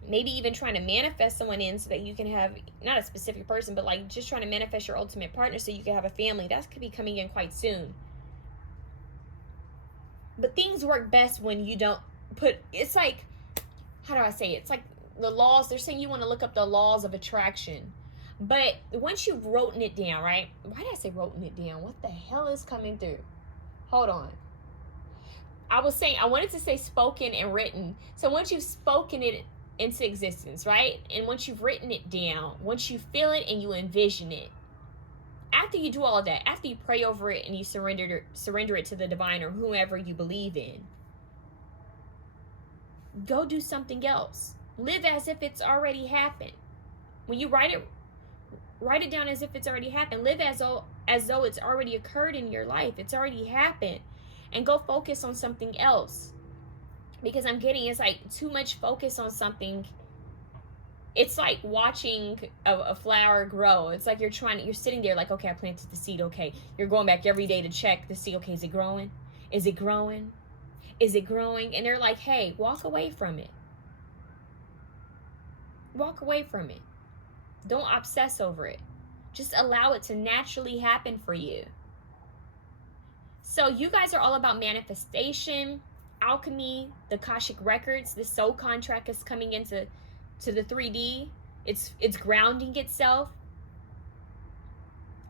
Maybe even trying to manifest someone in so that you can have, not a specific person, but like just trying to manifest your ultimate partner so you can have a family. That could be coming in quite soon. But things work best when you don't it's like, how do I say it? It's like the laws, they're saying you want to look up the laws of attraction. But once you've written it down, right? Why did I say written it down? What the hell is coming through? Hold on. I wanted to say spoken and written. So once you've spoken it into existence, right? And once you've written it down, once you feel it and you envision it, after you do all of that, after you pray over it and you surrender it to the divine or whoever you believe in, go do something else. Live as if it's already happened. When you write it down as if it's already happened. Live as though it's already occurred in your life. It's already happened. And go focus on something else. Because I'm getting, it's like too much focus on something. It's like watching a flower grow. It's like you're sitting there like, okay, I planted the seed. Okay, you're going back every day to check to see, okay, is it growing? Is it growing? Is it growing? And they're like, hey, walk away from it. Walk away from it. Don't obsess over it. Just allow it to naturally happen for you. So you guys are all about manifestation, alchemy, the Akashic records. The soul contract is coming into the 3D. It's grounding itself.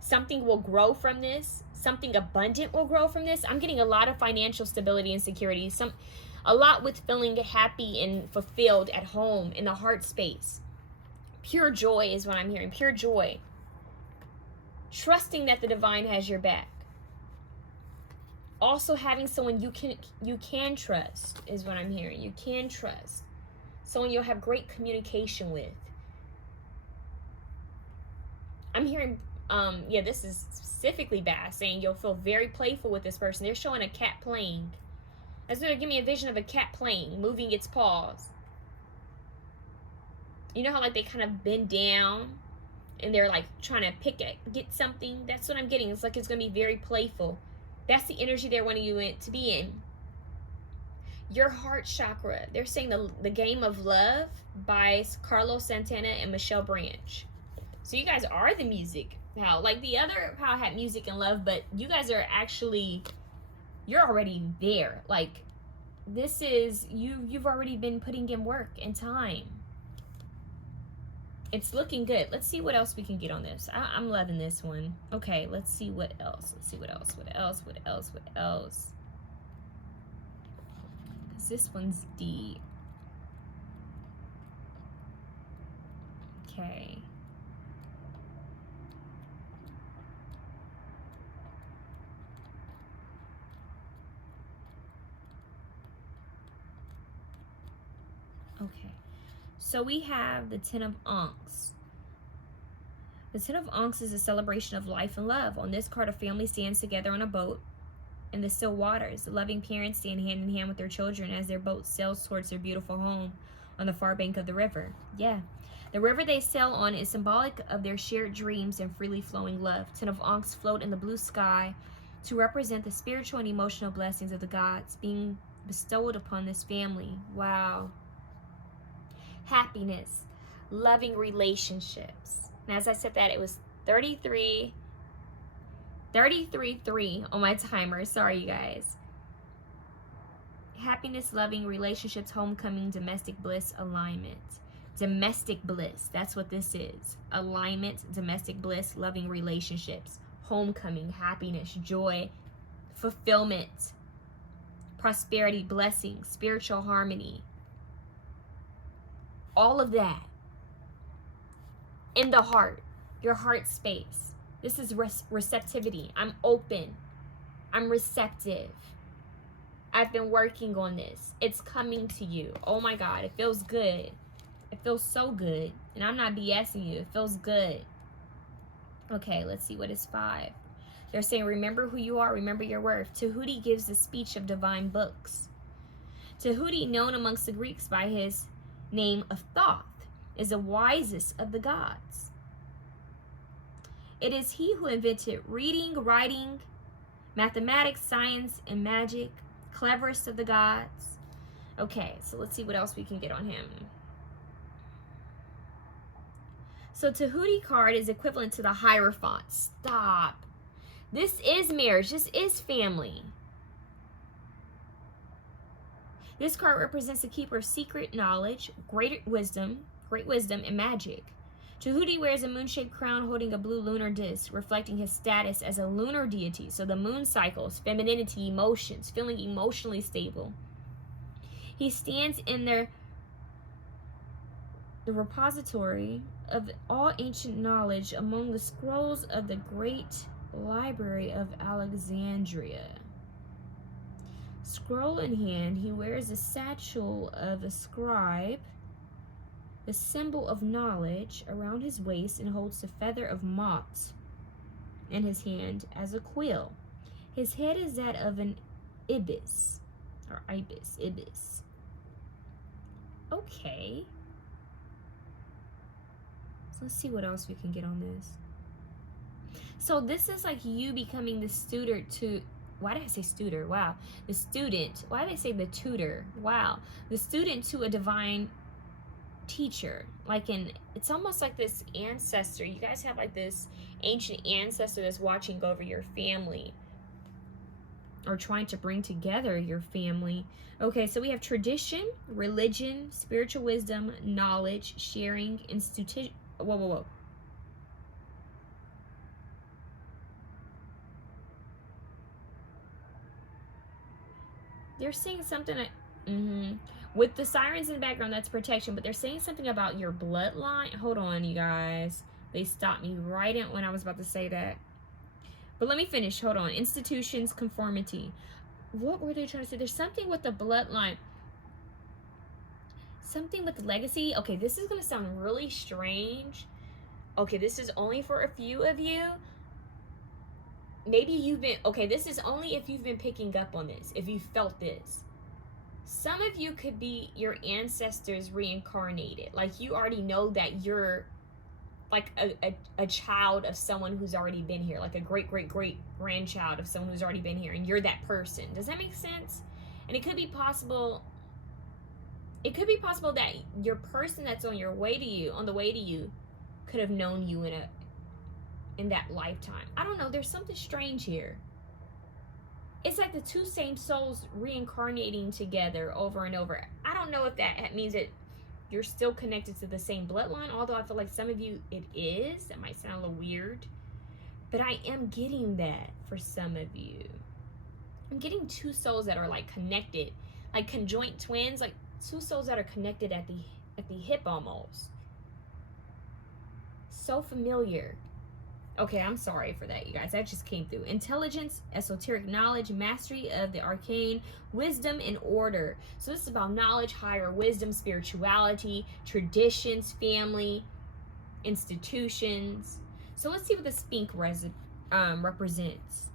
Something will grow from this. Something abundant will grow from this. I'm getting a lot of financial stability and security. A lot with feeling happy and fulfilled at home in the heart space. Pure joy is what I'm hearing. Pure joy. Trusting that the divine has your back. Also having someone you can trust is what I'm hearing. You can trust. Someone you'll have great communication with. I'm hearing, this is specifically Bass saying you'll feel very playful with this person. They're showing a cat playing. That's going to give me a vision of a cat playing, moving its paws. You know how like they kind of bend down and they're like trying to get something? That's what I'm getting. It's like it's going to be very playful. That's the energy they're wanting you to be in. Your heart chakra. They're saying the Game of Love by Carlos Santana and Michelle Branch. So you guys are the music pal. Like the other pal had music and love, but you guys are actually, you're already there. Like this is, you've already been putting in work and time. It's looking good. Let's see what else we can get on this. I'm loving this one. Okay, let's see what else. What else? Because this one's deep. Okay. Okay. So we have the Ten of Ankhs. The Ten of Ankhs is a celebration of life and love. On this card, a family stands together on a boat in the still waters. The loving parents stand hand in hand with their children as their boat sails towards their beautiful home on the far bank of the river. Yeah. The river they sail on is symbolic of their shared dreams and freely flowing love. Ten of Ankhs float in the blue sky to represent the spiritual and emotional blessings of the gods being bestowed upon this family. Wow. Happiness, loving relationships. And as I said that, it was 33-3 on my timer. Sorry, you guys. Happiness, loving relationships, homecoming, domestic bliss, alignment. Domestic bliss, that's what this is. Alignment, domestic bliss, loving relationships, homecoming, happiness, joy, fulfillment, prosperity, blessing, spiritual harmony. All of that in the heart, your heart space. This is receptivity. I'm open. I'm receptive. I've been working on this. It's coming to you. Oh my God, it feels good. It feels so good. And I'm not BSing you. It feels good. Okay, let's see what is 5. They're saying, remember who you are, remember your worth. Tahuti gives the speech of divine books. Tahuti, known amongst the Greeks by his name of Thoth, is the wisest of the gods. It is he who invented reading, writing, mathematics, science, and magic, cleverest of the gods. Okay, so let's see what else we can get on him. So Tahuti card is equivalent to the Hierophant. Stop. This is marriage. This is family. This card represents the keeper of secret knowledge, great wisdom, and magic. Tahuti wears a moon-shaped crown holding a blue lunar disc, reflecting his status as a lunar deity. So the moon cycles, femininity, emotions, feeling emotionally stable. He stands in the repository of all ancient knowledge among the scrolls of the great library of Alexandria. Scroll in hand, he wears a satchel of a scribe, the symbol of knowledge, around his waist, and holds the feather of Mot in his hand as a quill. His head is that of an ibis. Okay. So let's see what else we can get on this. So this is like you becoming the student to, why did I say tutor? Wow. The student. Why did I say the tutor? Wow. The student to a divine teacher. It's almost like this ancestor. You guys have like this ancient ancestor that's watching over your family or trying to bring together your family. Okay, so we have tradition, religion, spiritual wisdom, knowledge, sharing, institution. Whoa. They're saying something with the sirens in the background, that's protection, but they're saying something about your bloodline. Hold on, you guys. They stopped me right in when I was about to say that. But let me finish. Hold on. Institutions, conformity. What were they trying to say? There's something with the bloodline. Something with the legacy. Okay, this is going to sound really strange. Okay, this is only for a few of you. Maybe you've been, okay, this is only if you've been picking up on this, if you felt this. Some of you could be your ancestors reincarnated. Like you already know that you're like a child of someone who's already been here, like a great-great-great-grandchild of someone who's already been here, and you're that person. Does that make sense? And it could be possible that your person that's on the way to you could have known you in that lifetime. I don't know, there's something strange here. It's like the two same souls reincarnating together over and over. I don't know if that means that you're still connected to the same bloodline, although I feel like some of you it is. That might sound a little weird, but I am getting that for some of you. I'm getting two souls that are like connected, like conjoint twins, like two souls that are connected at the hip almost. So familiar. Okay, I'm sorry for that, you guys. That just came through. Intelligence, esoteric knowledge, mastery of the arcane, wisdom, and order. So this is about knowledge, higher wisdom, spirituality, traditions, family, institutions. So let's see what the Sphinx represents.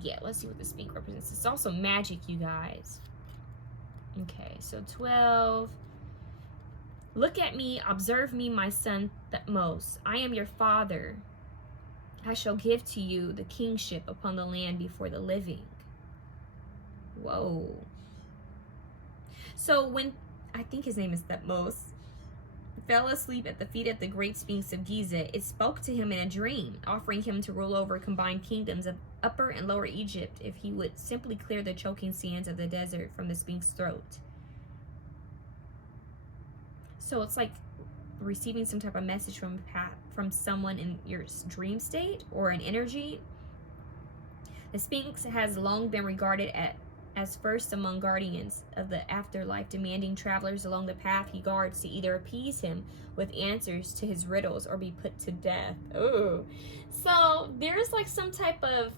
Yeah, let's see what the Sphinx represents. It's also magic, you guys. Okay, so 12. Look at me, observe me, my son Thutmose. I am your father. I shall give to you the kingship upon the land before the living. Whoa. So when, I think his name is Thutmose, fell asleep at the feet of the great Sphinx of Giza, it spoke to him in a dream, offering him to rule over combined kingdoms of Upper and Lower Egypt if he would simply clear the choking sands of the desert from the Sphinx's throat. So it's like receiving some type of message from someone in your dream state or an energy. The Sphinx has long been regarded as first among guardians of the afterlife, demanding travelers along the path he guards to either appease him with answers to his riddles or be put to death. Oh, so there's like some type of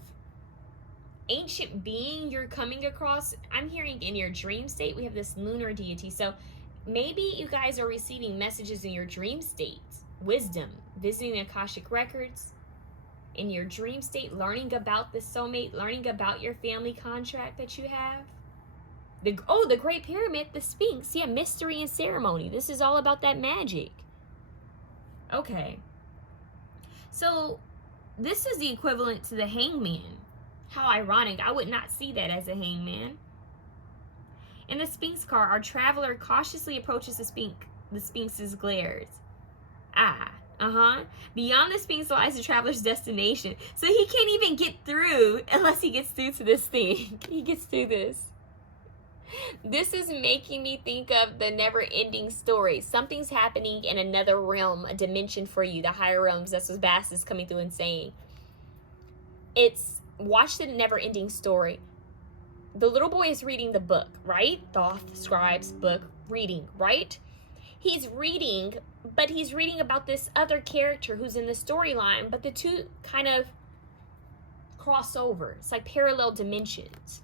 ancient being you're coming across. I'm hearing in your dream state, we have this lunar deity. So maybe you guys are receiving messages in your dream state, wisdom, visiting Akashic records in your dream state, learning about the soulmate, learning about your family contract that you have. The Great Pyramid, the Sphinx, yeah, mystery and ceremony. This is all about that magic. Okay. So this is the equivalent to the Hangman. How ironic. I would not see that as a hangman. In the Sphinx card, our traveler cautiously approaches the Sphinx's glares. Beyond the Sphinx lies the traveler's destination. So he can't even get through unless he gets through to this thing. He gets through this. This is making me think of the never-ending story. Something's happening in another realm, a dimension for you, the higher realms. That's what Bastet is coming through and saying. It's, watch the never-ending story. The little boy is reading the book, right? Thoth Scribe's book, reading, right? He's reading, but he's reading about this other character who's in the storyline, but the two kind of cross over. It's like parallel dimensions.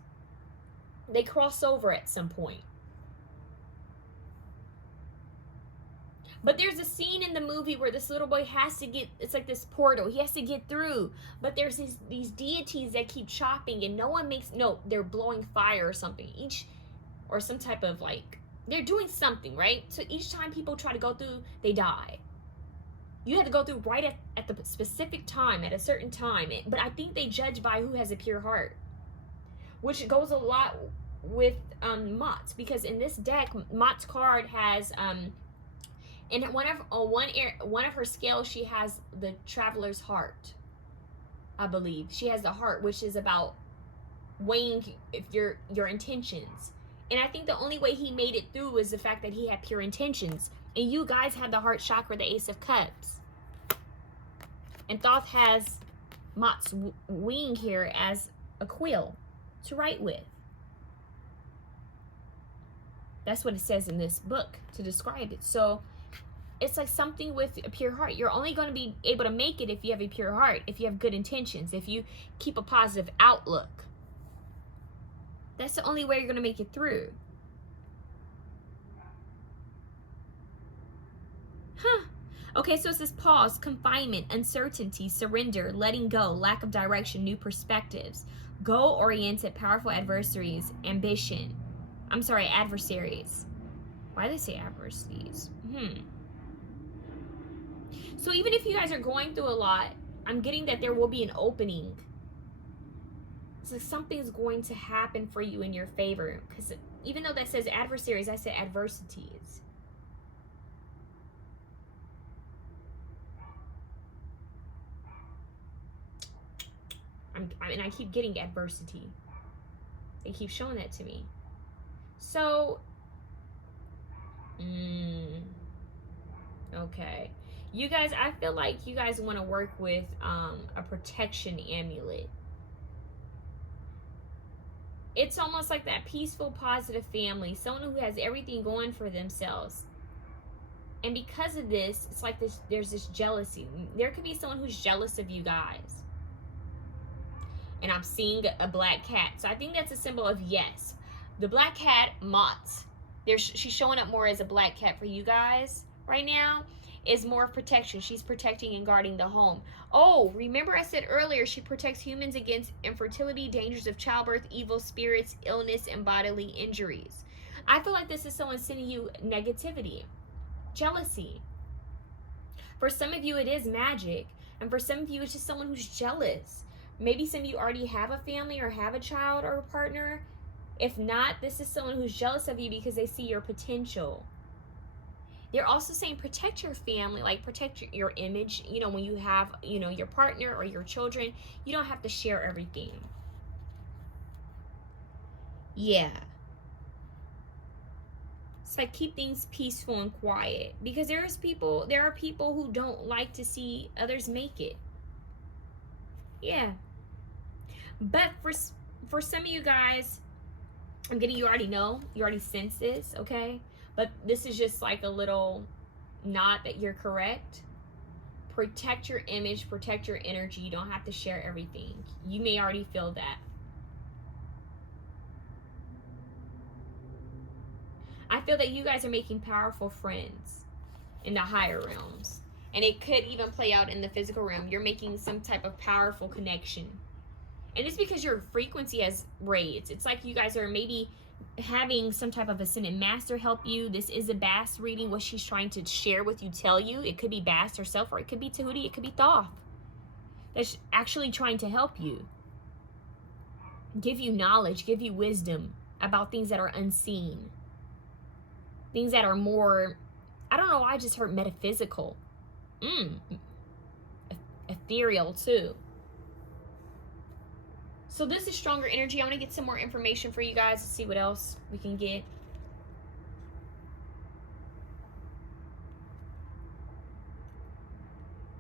They cross over at some point. But there's a scene in the movie where this little boy has to get, it's like this portal, he has to get through. But there's these deities that keep chopping and no one makes, no, they're blowing fire or something. Or some type of like, they're doing something, right? So each time people try to go through, they die. You have to go through right at the specific time, at a certain time. But I think they judge by who has a pure heart. Which goes a lot with Mott's, because in this deck, Mott's card has in one of her scales, she has the traveler's heart. I believe she has the heart, which is about weighing if your intentions. And I think the only way he made it through is the fact that he had pure intentions. And you guys had the heart chakra, the Ace of Cups. And Thoth has Mott's wing here as a quill to write with. That's what it says in this book to describe it. So it's like something with a pure heart. You're only going to be able to make it if you have a pure heart, if you have good intentions, if you keep a positive outlook. That's the only way you're going to make it through. Okay, so it says pause, confinement, uncertainty, surrender, letting go, lack of direction, new perspectives, goal-oriented, powerful adversaries, ambition. I'm sorry, adversaries. Why do they say adversities? So even if you guys are going through a lot, I'm getting that there will be an opening. So something's going to happen for you in your favor. Because even though that says adversaries, I said adversities. I keep getting adversity. They keep showing that to me. So, okay. You guys, I feel like you guys want to work with a protection amulet. It's almost like that peaceful, positive family. Someone who has everything going for themselves. And because of this, it's like there's this jealousy. There could be someone who's jealous of you guys. And I'm seeing a black cat. So I think that's a symbol of yes. The black cat, Mott's. She's showing up more as a black cat for you guys right now. Is more of protection. She's protecting and guarding the home. Oh, remember I said earlier, she protects humans against infertility, dangers of childbirth, evil spirits, illness, and bodily injuries. I feel like this is someone sending you negativity, jealousy. For some of you, it is magic. And for some of you, it's just someone who's jealous. Maybe some of you already have a family or have a child or a partner. If not, this is someone who's jealous of you because they see your potential. They're also saying protect your family, like protect your image. You know, when you have, you know, your partner or your children, you don't have to share everything. Yeah. It's like keep things peaceful and quiet, because there are people who don't like to see others make it. Yeah. But for some of you guys, I'm getting, you already sense this, okay? But this is just like a little nod that you're correct. Protect your image, protect your energy. You don't have to share everything. You may already feel that. I feel that you guys are making powerful friends in the higher realms. And it could even play out in the physical realm. You're making some type of powerful connection. And it's because your frequency has raised. It's like you guys are maybe having some type of ascended master help you. This is a Bast reading. What she's trying to share with you, tell you. It could be Bast herself, or it could be Tahuti, it could be Thoth. That's actually trying to help you. give you knowledge, give you wisdom about things that are unseen. Things that are more, I don't know why I just heard metaphysical. Ethereal too. So this is stronger energy. I want to get some more information for you guys to see what else we can get.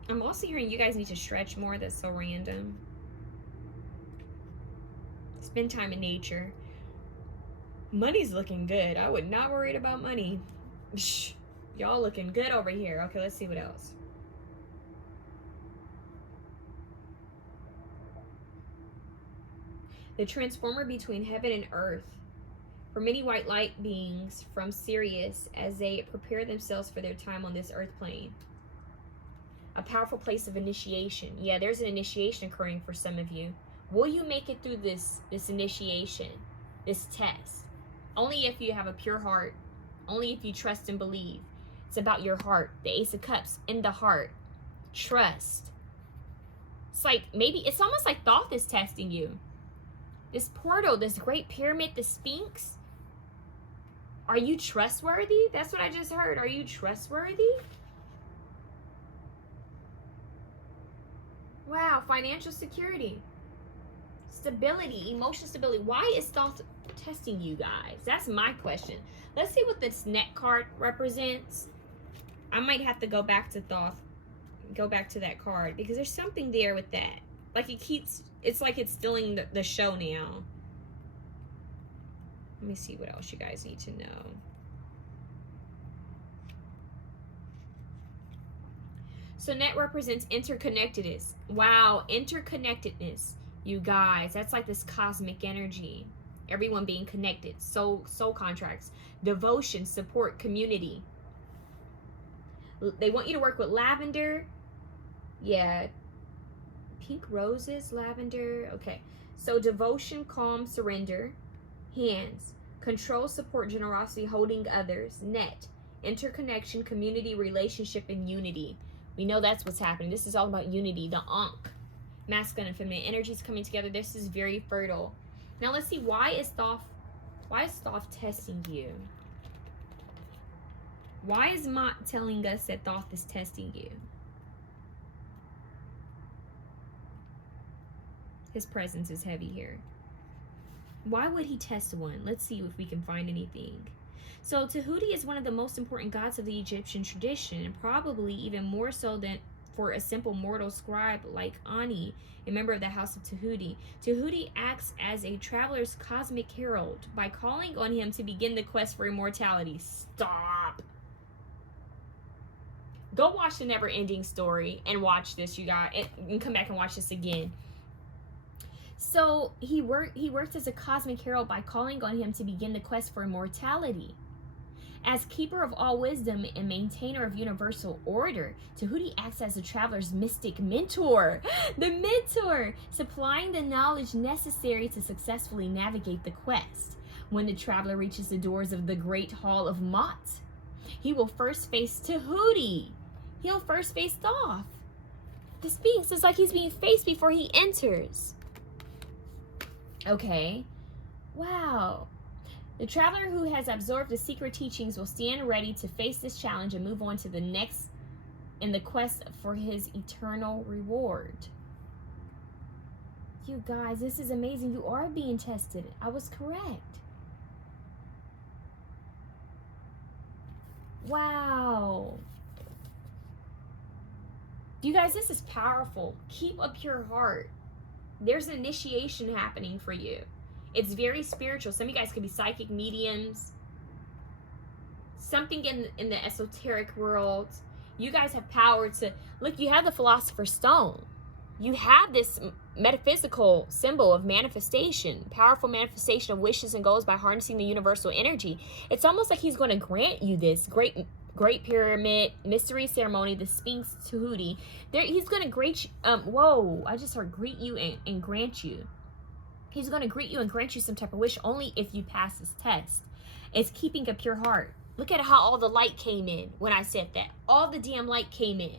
I'm also hearing you guys need to stretch more. That's so random. Spend time in nature. Money's looking good. I would not worry about money. Y'all looking good over here. Okay, let's see what else. The transformer between heaven and earth. For many white light beings from Sirius as they prepare themselves for their time on this earth plane. A powerful place of initiation. Yeah, there's an initiation occurring for some of you. Will you make it through this initiation, this test? Only if you have a pure heart. Only if you trust and believe. It's about your heart. The Ace of Cups in the heart. Trust. It's like, maybe, it's almost like Thoth is testing you. This portal, this great pyramid, the Sphinx. Are you trustworthy? That's what I just heard. Are you trustworthy? Wow, financial security. Stability, emotional stability. Why is Thoth testing you guys? That's my question. Let's see what this neck card represents. I might have to go back to Thoth. Go back to that card. Because there's something there with that. Like it keeps, it's like it's stealing the show now. Let me see what else you guys need to know. So net represents interconnectedness. Wow, interconnectedness. You guys, that's like this cosmic energy. Everyone being connected. Soul contracts. Devotion, support, community. They want you to work with lavender. Yeah. Pink roses, lavender. Okay. So devotion, calm, surrender. Hands. Control, support, generosity, holding others. Net. Interconnection, community, relationship, and unity. We know that's what's happening. This is all about unity. The Ankh. Masculine and feminine energies coming together. This is very fertile. Now let's see, why is Thoth testing you? Why is Mott telling us that Thoth is testing you? His presence is heavy here. Why would he test one? Let's see if we can find anything. So Tahuti is one of the most important gods of the Egyptian tradition, and probably even more so than for a simple mortal scribe like Ani, a member of the House of Tahuti. Tahuti acts as a traveler's cosmic herald by calling on him to begin the quest for immortality. Stop! Go watch The Never Ending Story and watch this, you guys, and come back and watch this again. So he works as a cosmic herald by calling on him to begin the quest for immortality. As keeper of all wisdom and maintainer of universal order, Tahuti acts as the traveler's mystic mentor. The mentor, supplying the knowledge necessary to successfully navigate the quest. When the traveler reaches the doors of the Great Hall of Mott, he will first face Tahuti. He'll first face Thoth. The Sphinx is like he's being faced before he enters. Okay. Wow. The traveler who has absorbed the secret teachings will stand ready to face this challenge and move on to the next in the quest for his eternal reward. You guys, this is amazing. You are being tested. I was correct. Wow. You guys, this is powerful. Keep a pure heart. There's an initiation happening for you. It's very spiritual. Some of you guys could be psychic mediums. Something in the esoteric world. You guys have power to... Look, you have the Philosopher's Stone. You have this metaphysical symbol of manifestation. Powerful manifestation of wishes and goals by harnessing the universal energy. It's almost like he's going to grant you this great pyramid, mystery ceremony, the Sphinx Tahuti. He's going to greet you... whoa, I just heard greet you and grant you. He's going to greet you and grant you some type of wish only if you pass this test. It's keeping a pure heart. Look at how all the light came in when I said that. All the damn light came in.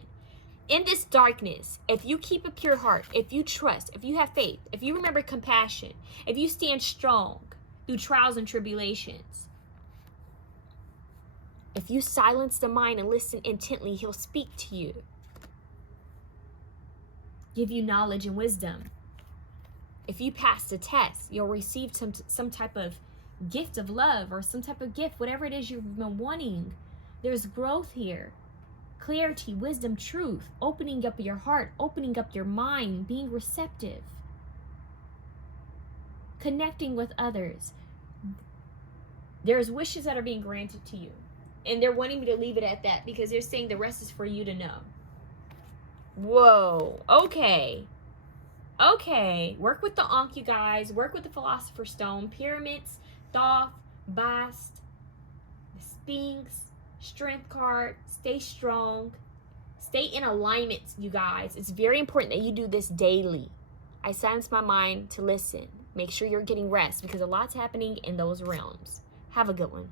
In this darkness, if you keep a pure heart, if you trust, if you have faith, if you remember compassion, if you stand strong through trials and tribulations, if you silence the mind and listen intently, he'll speak to you, give you knowledge and wisdom. If you pass the test, you'll receive some type of gift of love or some type of gift, whatever it is you've been wanting. There's growth here. Clarity, wisdom, truth, opening up your heart, opening up your mind, being receptive, connecting with others. There's wishes that are being granted to you. And they're wanting me to leave it at that because they're saying the rest is for you to know. Whoa. Okay. Okay. Work with the Ankh, you guys. Work with the Philosopher's Stone. Pyramids, Thoth, Bast, the Sphinx, Strength card. Stay strong. Stay in alignment, you guys. It's very important that you do this daily. I silence my mind to listen. Make sure you're getting rest because a lot's happening in those realms. Have a good one.